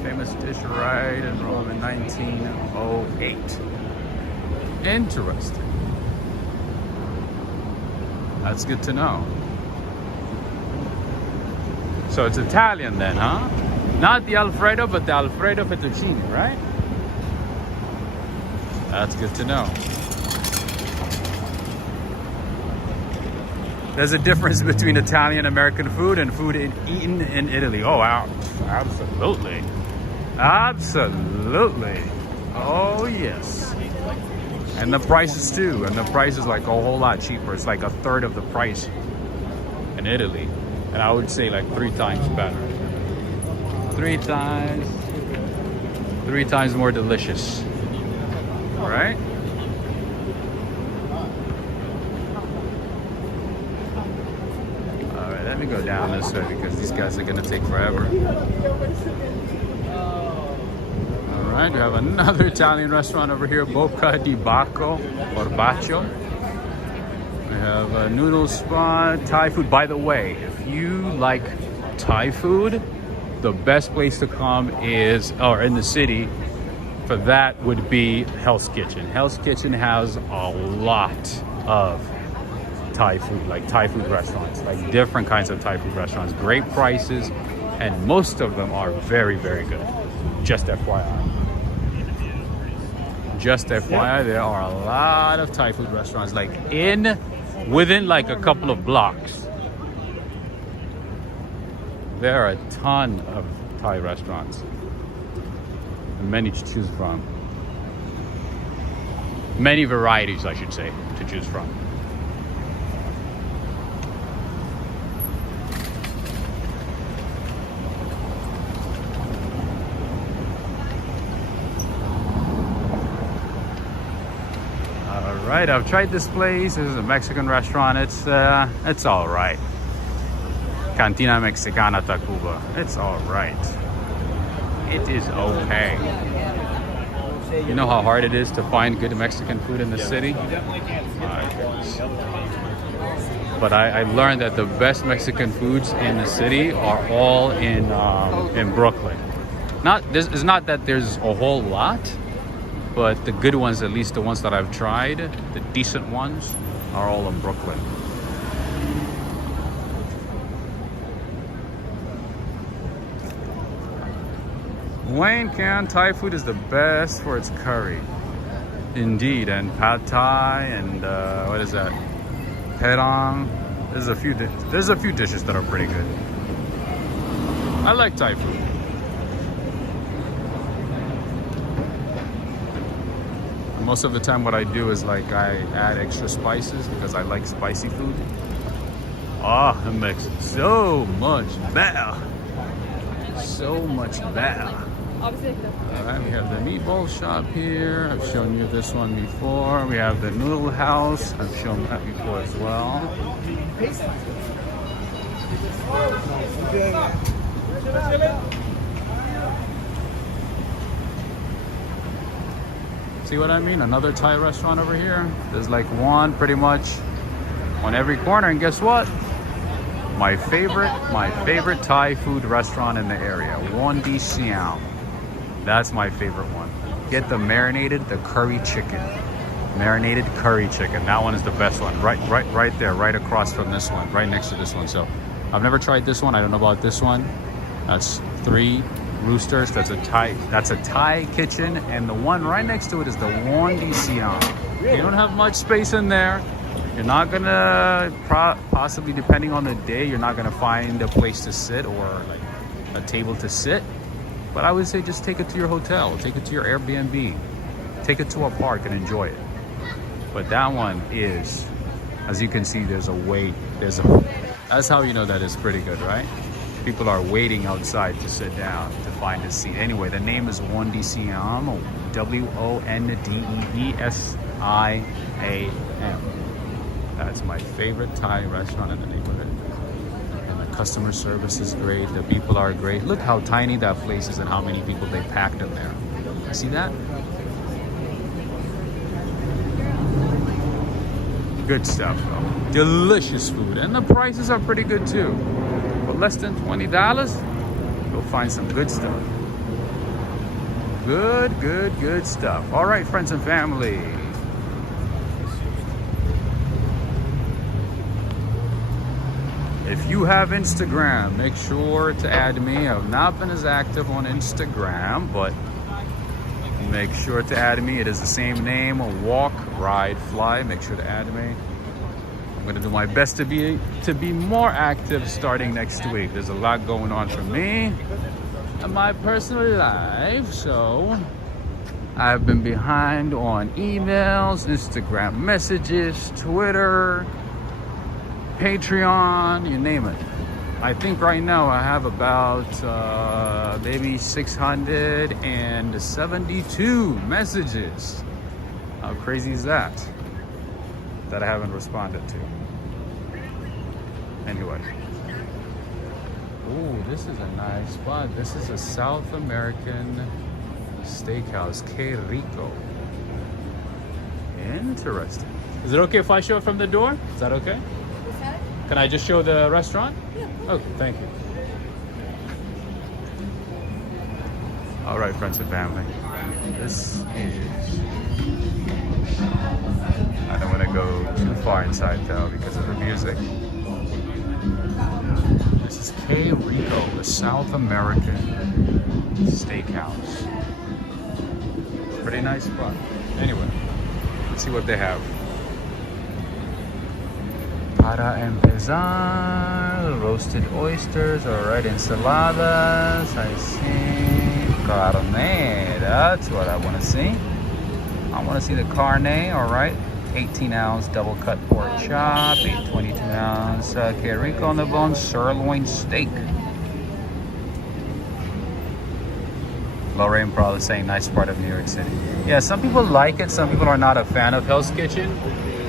famous dish right in Rome in 1908. Interesting. That's good to know. So it's Italian then, huh? Not the Alfredo, but the Alfredo fettuccine, right? That's good to know. There's a difference between Italian American food and food eaten in Italy. Oh, wow. Absolutely. Absolutely. Oh, yes. And the prices too. And the price is like a whole lot cheaper. It's like a third of the price in Italy. And I would say like 3 times better. 3 times more delicious. All right? All right, let me go down this way because these guys are gonna take forever. All right, we have another Italian restaurant over here, Bocca di Bacco or Baccio. We have a noodle spot, Thai food. By the way, if you like Thai food, the best place to come is, or in the city, for that would be Hell's Kitchen. Hell's Kitchen has a lot of Thai food, like Thai food restaurants, like different kinds of Thai food restaurants, great prices, and most of them are very, very good. Just FYI. Just FYI, there are a lot of Thai food restaurants, like within like a couple of blocks. There are a ton of Thai restaurants. Many to choose from. Many varieties, I should say, to choose from. All right, I've tried this place. This is a Mexican restaurant. It's all right. Cantina Mexicana Tacuba. It's all right. It is okay. You know how hard it is to find good Mexican food in the city? But I learned that the best Mexican foods in the city are all in Brooklyn. It's not that there's a whole lot, but the good ones, at least the ones that I've tried, the decent ones, are all in Brooklyn. Wayne Can Thai food is the best for its curry. Indeed, and pad Thai and what is that? Pedong. There's a few dishes that are pretty good. I like Thai food. Most of the time what I do is like I add extra spices because I like spicy food. Ah, it makes it so much better. So much better. Alright, we have the meatball shop here. I've shown you this one before. We have the noodle house. I've shown that before as well. See what I mean? Another Thai restaurant over here. There's like one pretty much on every corner. And guess what? My favorite Thai food restaurant in the area, One Di Siam. That's my favorite one. Get the curry chicken. Marinated curry chicken. That one is the best one. Right there, right across from this one, right next to this one. So I've never tried this one. I don't know about this one. That's 3 roosters. That's a Thai kitchen, and the one right next to it is the One Di Siam. You don't have much space in there. You're not gonna possibly, depending on the day, you're not gonna find a place to sit or like a table to sit. But I would say just take it to your hotel, take it to your Airbnb, take it to a park and enjoy it. But that one is, as you can see, there's a wait. That's how you know that it's pretty good, right? People are waiting outside to sit down to find a seat. Anyway, the name is One Di Siam, Wondeasiam. That's my favorite Thai restaurant in the neighborhood. And the customer service is great. The people are great. Look how tiny that place is and how many people they packed in there. See that? Good stuff though. Delicious food. And the prices are pretty good too. For less than $20, you'll find some good stuff. Good stuff. All right, friends and family. If you have Instagram, make sure to add me. I've not been as active on Instagram, but make sure to add me. It is the same name, walk, ride, fly. Make sure to add me. I'm gonna do my best to be more active starting next week. There's a lot going on for me in my personal life, so I've been behind on emails, Instagram messages, Twitter, Patreon, you name it. I think right now I have about maybe 672 messages. How crazy is that? That I haven't responded to. Anyway. Ooh, this is a nice spot. This is a South American steakhouse, Que Rico. Interesting. Is it okay if I show it from the door? Is that okay? Can I just show the restaurant? Yeah. Okay, thank you. All right, friends and family. This is... I don't want to go too far inside though because of the music. This is Que Rico, a South American steakhouse. Pretty nice spot. Anyway, let's see what they have. Para empezar, roasted oysters, alright, ensaladas, I see, carne, that's what I want to see. I want to see the carne, alright, 18-ounce double cut pork chop, 22-ounce Que Rico on the bone, sirloin steak. Lorraine probably saying nice part of New York City. Yeah, some people like it, some people are not a fan of Hell's Kitchen.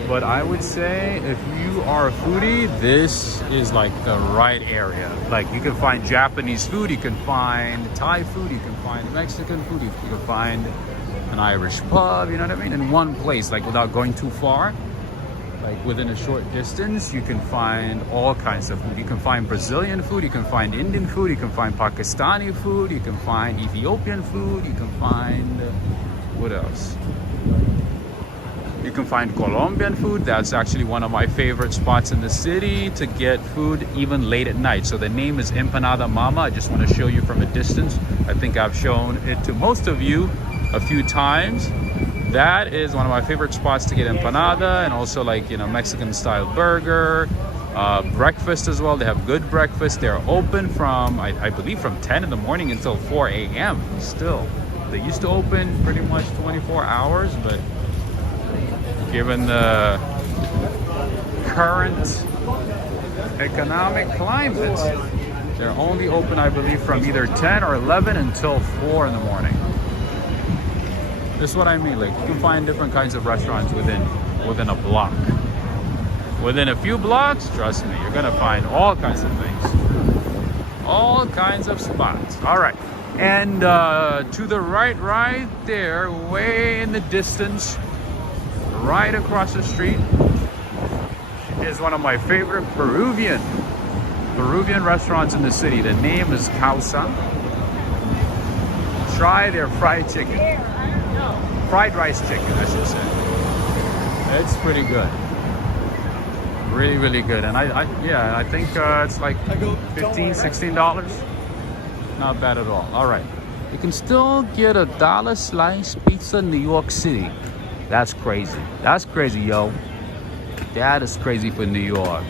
But I would say if you are a foodie, this is like the right area. Like you can find Japanese food, you can find Thai food, you can find Mexican food, you can find an Irish pub, you know what I mean? In one place, like without going too far. Like within a short distance, you can find all kinds of food. You can find Brazilian food, you can find Indian food, you can find Pakistani food, you can find Ethiopian food, you can find, what else? You can find Colombian food. That's actually one of my favorite spots in the city to get food even late at night. So the name is Empanada Mama. I just want to show you from a distance. I think I've shown it to most of you a few times. That is one of my favorite spots to get empanada and also like, you know, Mexican style burger, breakfast as well. They have good breakfast. They're open from, I believe from 10 in the morning until 4 a.m. still. They used to open pretty much 24 hours, but given the current economic climate, they're only open, I believe, from either 10 or 11 until 4 in the morning. This is what I mean. Like you can find different kinds of restaurants within a block. Within a few blocks, trust me, you're gonna find all kinds of things, all kinds of spots. All right, and to the right there, way in the distance, right across the street, is one of my favorite Peruvian restaurants in the city. The name is Causa. Try their fried chicken. Fried rice chicken, I should say. It's pretty good. Really, really good. And I think it's like $15, $16. Not bad at all. All right. You can still get a $1 slice pizza in New York City. That's crazy. That's crazy, yo. That is crazy for New York.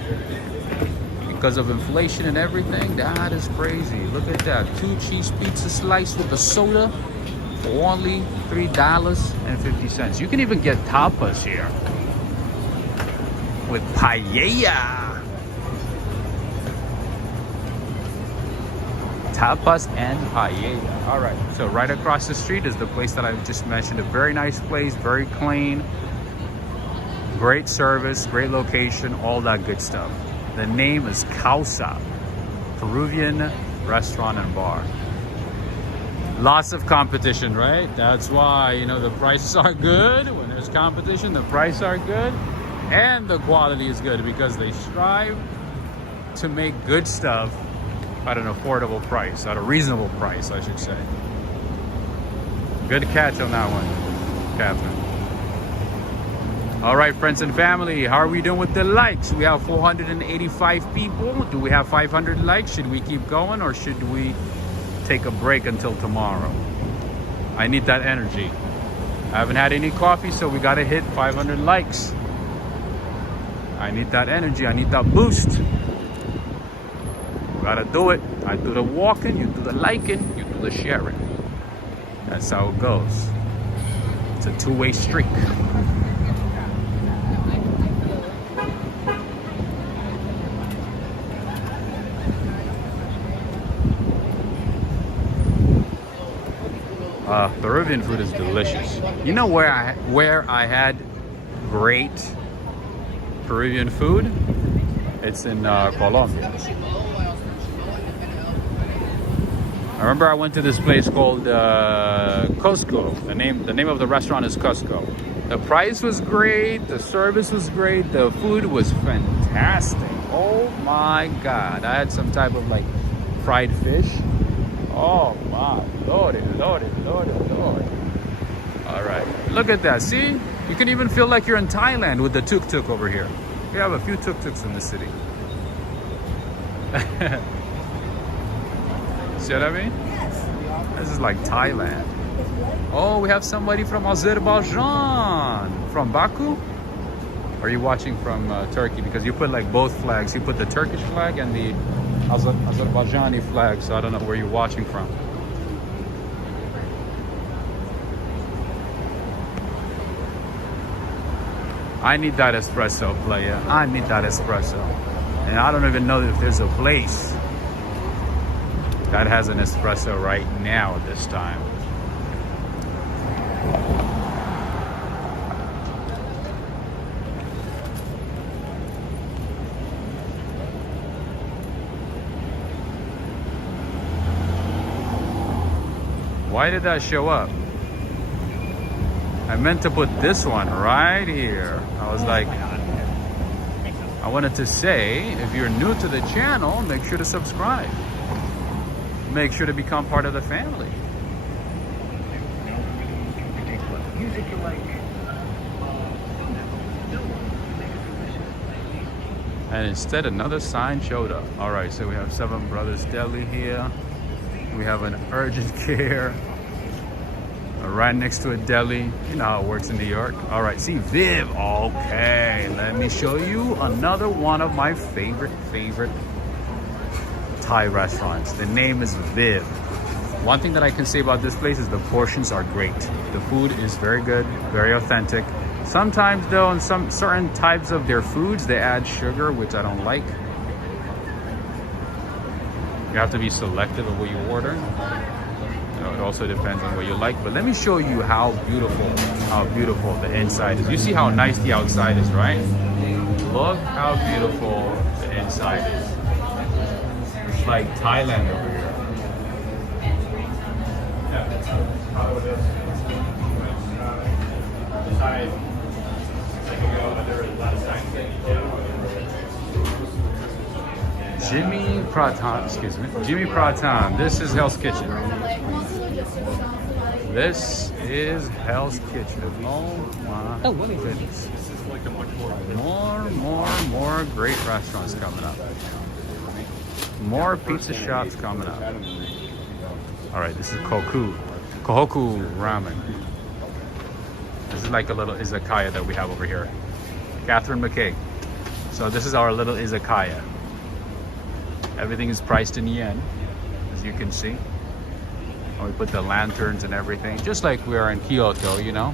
Because of inflation and everything, that is crazy. Look at that. 2 cheese pizza slice with a soda for only $3.50. You can even get tapas here. With paella. Tapas and paella. All right, so right across the street is the place that I just mentioned. A very nice place, very clean, great service, great location, all that good stuff. The name is Causa, Peruvian restaurant and bar. Lots of competition, right? That's why, you know, the prices are good. When there's competition, the prices are good and the quality is good because they strive to make good stuff at an affordable price, at a reasonable price, I should say. Good catch on that one, Catherine. All right, friends and family, how are we doing with the likes? We have 485 people. Do we have 500 likes? Should we keep going or should we take a break until tomorrow? I need that energy. I haven't had any coffee, so we gotta hit 500 likes. I need that energy. I need that boost. We gotta do it. I do the walking, you do the liking, you do the sharing. That's how it goes. It's a two-way streak. Peruvian food is delicious. You know where I had great Peruvian food? It's in Colombia. I remember I went to this place called Cusco. The name of the restaurant is Cusco. The price was great, the service was great, the food was fantastic. Oh my God. I had some type of like fried fish. Oh my lordy. All right, look at that. See, you can even feel like you're in Thailand with the tuk-tuk over here. We have a few tuk-tuks in the city. See what I mean? Yes. This is like Thailand. Oh, we have somebody from Azerbaijan. From Baku? Or are you watching from Turkey? Because you put like both flags. You put the Turkish flag and the Azerbaijani flag, so I don't know where you're watching from. I need that espresso, playa. I need that espresso. And I don't even know if there's a place that has an espresso right now at this time. Why did that show up? I meant to put this one right here. I was like, I wanted to say, if you're new to the channel, make sure to subscribe. Make sure to become part of the family. And instead, another sign showed up. All right, so we have Seven Brothers Deli here. We have an urgent care right next to a deli. You know how it works in New York. All right, see Viv. Okay, let me show you another one of my favorite Thai restaurants. The name is Viv. One thing that I can say about this place is the portions are great. The food is very good, very authentic. Sometimes though, in some certain types of their foods, they add sugar, which I don't like. You have to be selective of what you order. You know, it also depends on what you like. But let me show you how beautiful the inside is. You see how nice the outside is, right? Look how beautiful the inside is. It's like Thailand over here. Jimmy Pratan, excuse me. Jimmy Pratan. This is Hell's Kitchen. This is Hell's Kitchen. Oh my goodness. More great restaurants coming up. More pizza shops coming up. All right, this is Kohoku Ramen. This is like a little izakaya that we have over here. Catherine McKay. So this is our little izakaya. Everything is priced in yen, as you can see. And we put the lanterns and everything, just like we are in Kyoto, you know.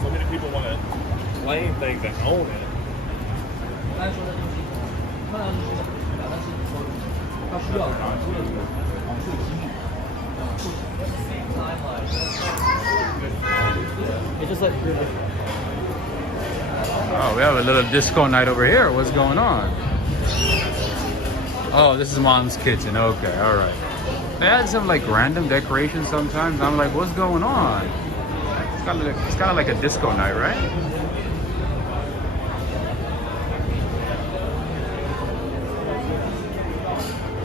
So many people want to claim things and own it. It's just like Oh, we have a little disco night over here. What's going on? Oh, this is Mom's kitchen. Okay, all right. They had some like random decorations sometimes. I'm like, what's going on? It's kind of like a disco night, right?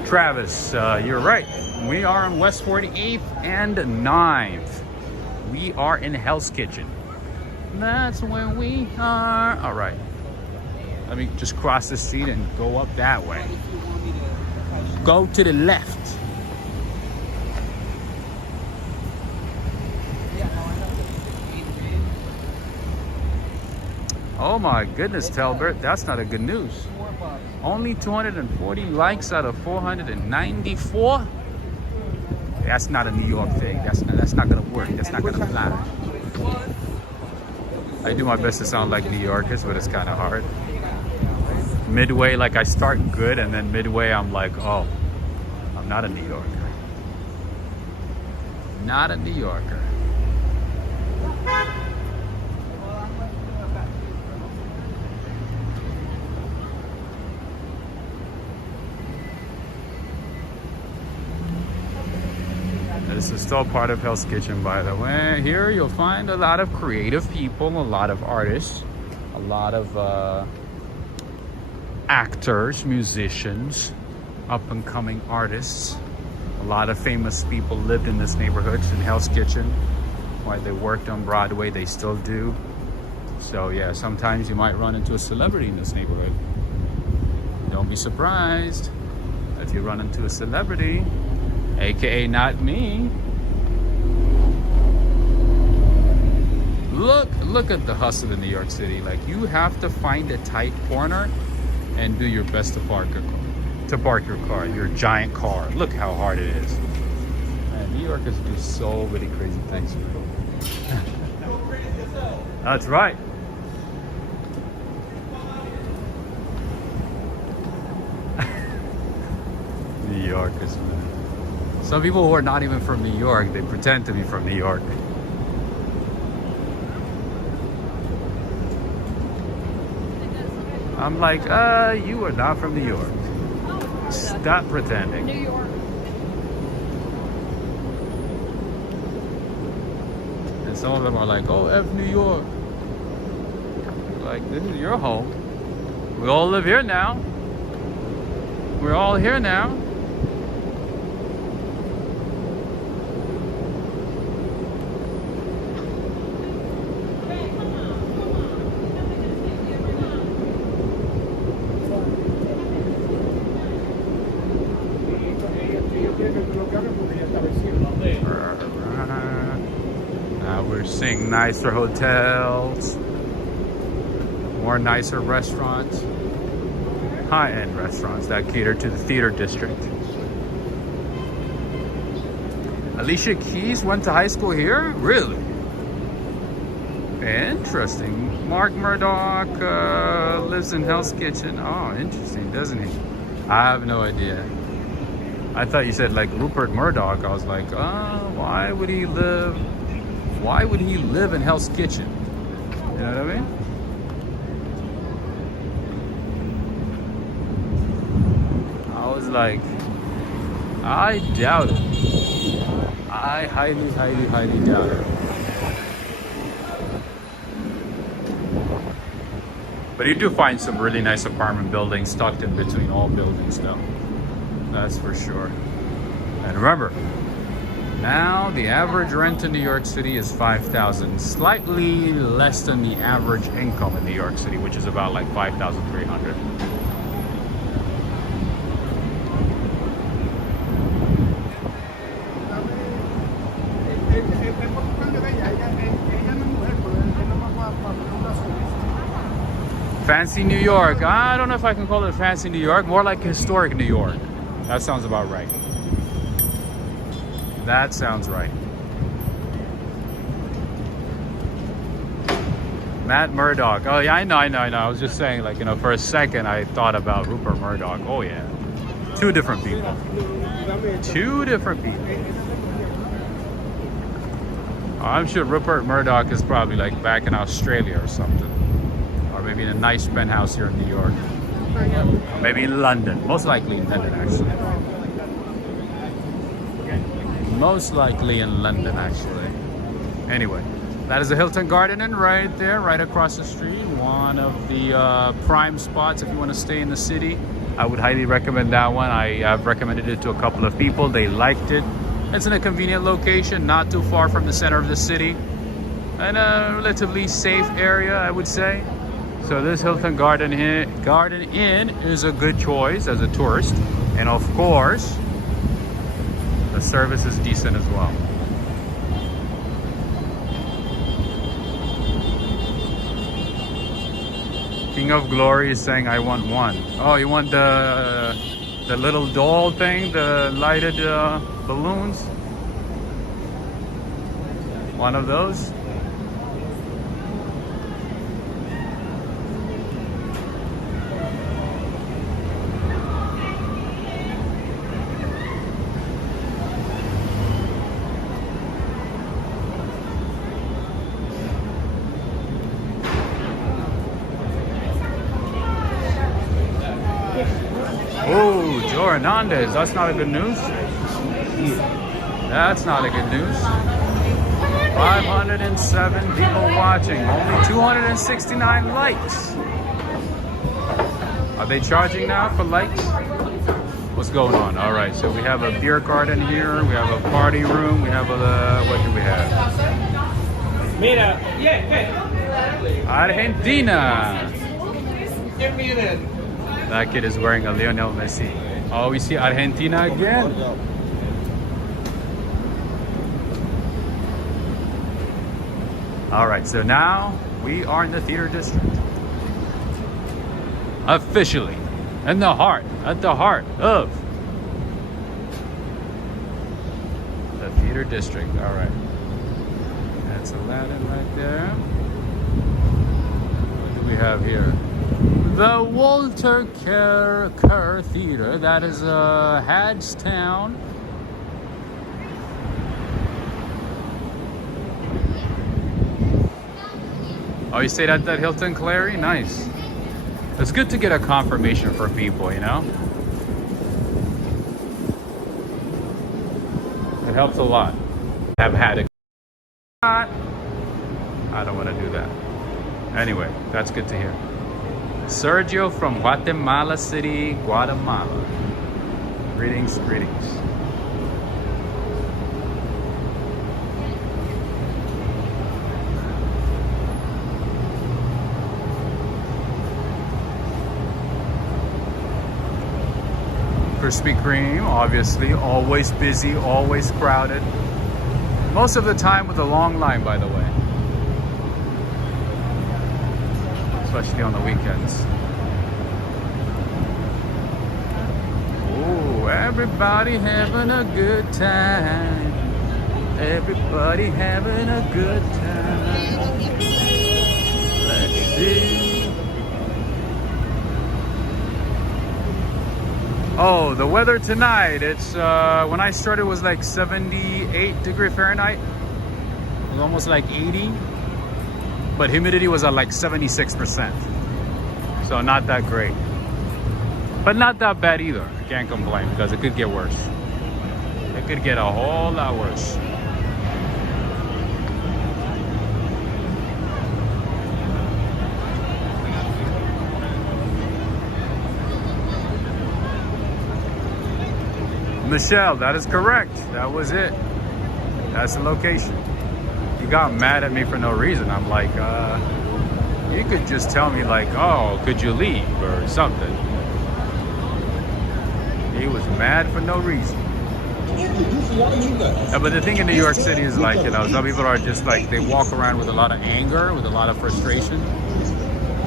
Travis, you're right. We are on West 48th and 9th. We are in Hell's Kitchen. That's where we are. All right. Let me just cross the street and go up that way. Go to the left. Oh my goodness, Telbert, that's not a good news. Only 240 likes out of 494? That's not a New York thing. That's not gonna work. That's not gonna fly. I do my best to sound like New Yorkers, but it's kind of hard. Midway, like I start good, and then midway I'm like, oh, I'm not a New Yorker. Not a New Yorker. This is still part of Hell's Kitchen, by the way. Here you'll find a lot of creative people, a lot of artists, a lot of actors, musicians, up-and-coming artists. A lot of famous people lived in this neighborhood, in Hell's Kitchen. While they worked on Broadway, they still do. So yeah, sometimes you might run into a celebrity in this neighborhood. Don't be surprised if you run into a celebrity. AKA not me. Look at the hustle in New York City. Like, you have to find a tight corner and do your best to park your car, your giant car. Look how hard it is. Man, New Yorkers do so many crazy things. That's right. New Yorkers, man. Some people who are not even from New York, they pretend to be from New York. I'm like, you are not from New York. Stop pretending. New York. And some of them are like, oh, F New York. Like, this is your home. We all live here now. We're all here now. We're seeing nicer hotels, more nicer restaurants, high-end restaurants that cater to the theater district. Alicia Keys went to high school here? Really? Interesting. Mark Murdoch lives in Hell's Kitchen. Oh, interesting, doesn't he? I have no idea. I thought you said like Rupert Murdoch. I was like, oh, why would he live in Hell's Kitchen? You know what I mean? I was like, I doubt it. I highly, highly, highly doubt it. But you do find some really nice apartment buildings tucked in between all buildings though. That's for sure. And remember, now the average rent in New York City is $5,000, slightly less than the average income in New York City, which is about like $5,300. Fancy New York. I don't know if I can call it fancy New York, more like historic New York. That sounds about right. That sounds right. Matt Murdock. Oh yeah, I know. I was just saying, like, you know, for a second I thought about Rupert Murdoch. Oh yeah. Two different people. Two different people. I'm sure Rupert Murdoch is probably like back in Australia or something. Or maybe in a nice penthouse here in New York. Or maybe in London. Most likely in London, actually. Most likely in London, actually. Anyway, that is the Hilton Garden Inn right there, right across the street. One of the prime spots if you want to stay in the city. I would highly recommend that one. I have recommended it to a couple of people. They liked it. It's in a convenient location, not too far from the center of the city. and a relatively safe area, I would say. So this Hilton Garden Inn is a good choice as a tourist. And of course, the service is decent as well. King of Glory is saying, I want one. Oh, you want the little doll thing, the lighted balloons? One of those? Oh, Joe Hernandez, that's not a good news. That's not a good news. 507 people watching, only 269 likes. Are they charging now for likes? What's going on? All right, so we have a beer garden here, we have a party room, we have a, what do we have? Mira, Argentina. give me that. That kid is wearing a Lionel Messi. Oh, we see Argentina again. All right, so now we are in the theater district. Officially, at the heart of the theater district. All right, that's Aladdin right there. What do we have here? The Walter Kerr Theater. That is Hadstown. Oh, you stayed at that Hilton Clary? Nice. It's good to get a confirmation for people, you know? It helps a lot. I've had it. I don't want to do that. Anyway, that's good to hear. Sergio from Guatemala City, Guatemala. Greetings, greetings. Krispy Kreme, obviously, always busy, always crowded. Most of the time with a long line, by the way. Especially on the weekends. Oh, everybody having a good time. Everybody having a good time. Let's see. Oh, the weather tonight, it's when I started it was like 78 degree Fahrenheit. It was almost like 80. But humidity was at like 76%. So not that great. But not that bad either. I can't complain because it could get worse. It could get a whole lot worse. Michelle, that is correct. That was it. That's the location. You got mad at me for no reason. I'm like, you could just tell me like, oh, could you leave or something. He was mad for no reason. But the thing in New York City is like, you know, some people are just like, they walk around with a lot of anger, with a lot of frustration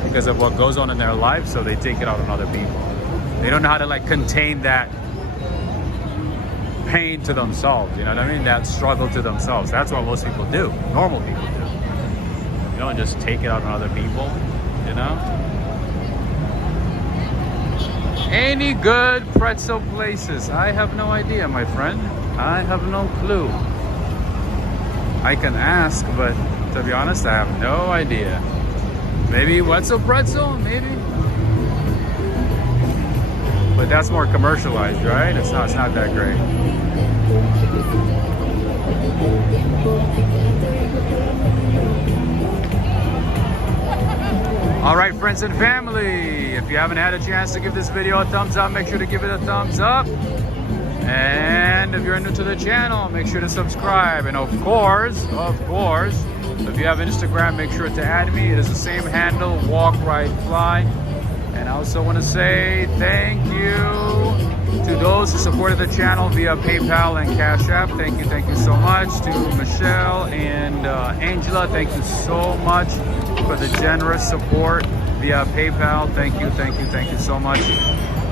because of what goes on in their life, so they take it out on other people. They don't know how to like contain that pain to themselves, you know what I mean? That struggle to themselves. That's what most people do. Normal people do. You don't just take it out on other people, you know? Any good pretzel places? I have no idea, my friend. I have no clue. I can ask, but to be honest, I have no idea. Maybe Wetzel Pretzel? Maybe? But that's more commercialized, right? It's not that great. All right, friends and family, if you haven't had a chance to give this video a thumbs up, make sure to give it a thumbs up. And if you're new to the channel, make sure to subscribe. And of course, If you have Instagram, make sure to add me. It is the same handle, Walk, Ride, Fly. And I also want to say thank you to those who supported the channel via PayPal and Cash App. Thank you so much. To Michelle and Angela, thank you so much for the generous support via PayPal. Thank you so much.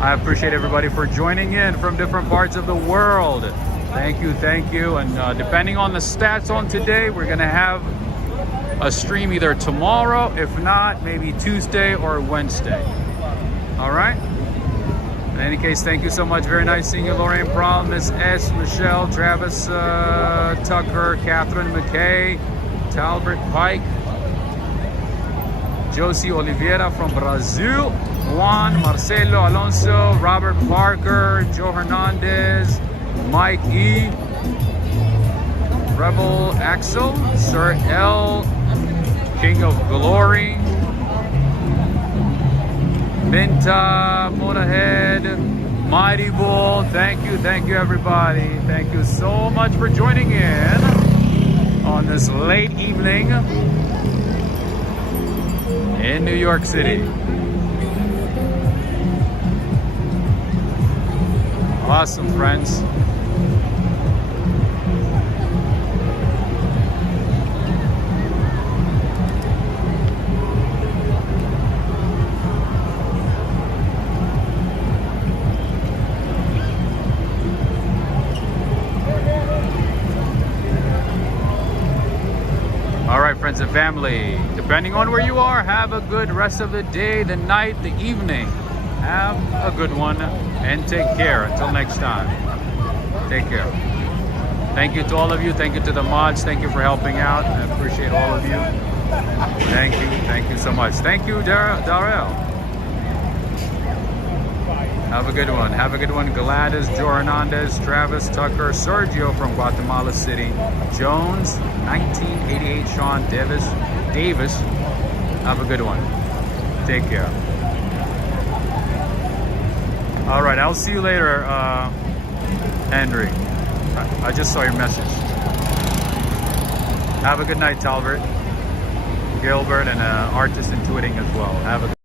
I appreciate everybody for joining in from different parts of the world. Thank you. And depending on the stats on today, we're gonna have a stream either tomorrow, if not, maybe Tuesday or Wednesday. All right? In any case, thank you so much. Very nice seeing you, Lorraine Prom, Miss S, Michelle, Travis Tucker, Catherine McKay, Talbert Pike, Josie Oliveira from Brazil, Juan, Marcelo Alonso, Robert Parker, Joe Hernandez, Mike E, Rebel Axel, Sir L, King of Glory, Minta, Motorhead, Mighty Bull. Thank you everybody. Thank you so much for joining in on this late evening in New York City. Awesome, friends. All right, friends and family, depending on where you are, have a good rest of the day, the night, the evening. Have a good one and take care. Until next time, take care. Thank you to all of you. Thank you to the mods. Thank you for helping out. I appreciate all of you. Thank you so much. Thank you, Darrell. Have a good one. Have a good one. Gladys, Joe Hernandez, Travis Tucker, Sergio from Guatemala City, Jones, 1988, Sean Davis. Have a good one. Take care. All right, I'll see you later, Henry. I just saw your message. Have a good night, Talbert, Gilbert, and artist intuiting as well. Have a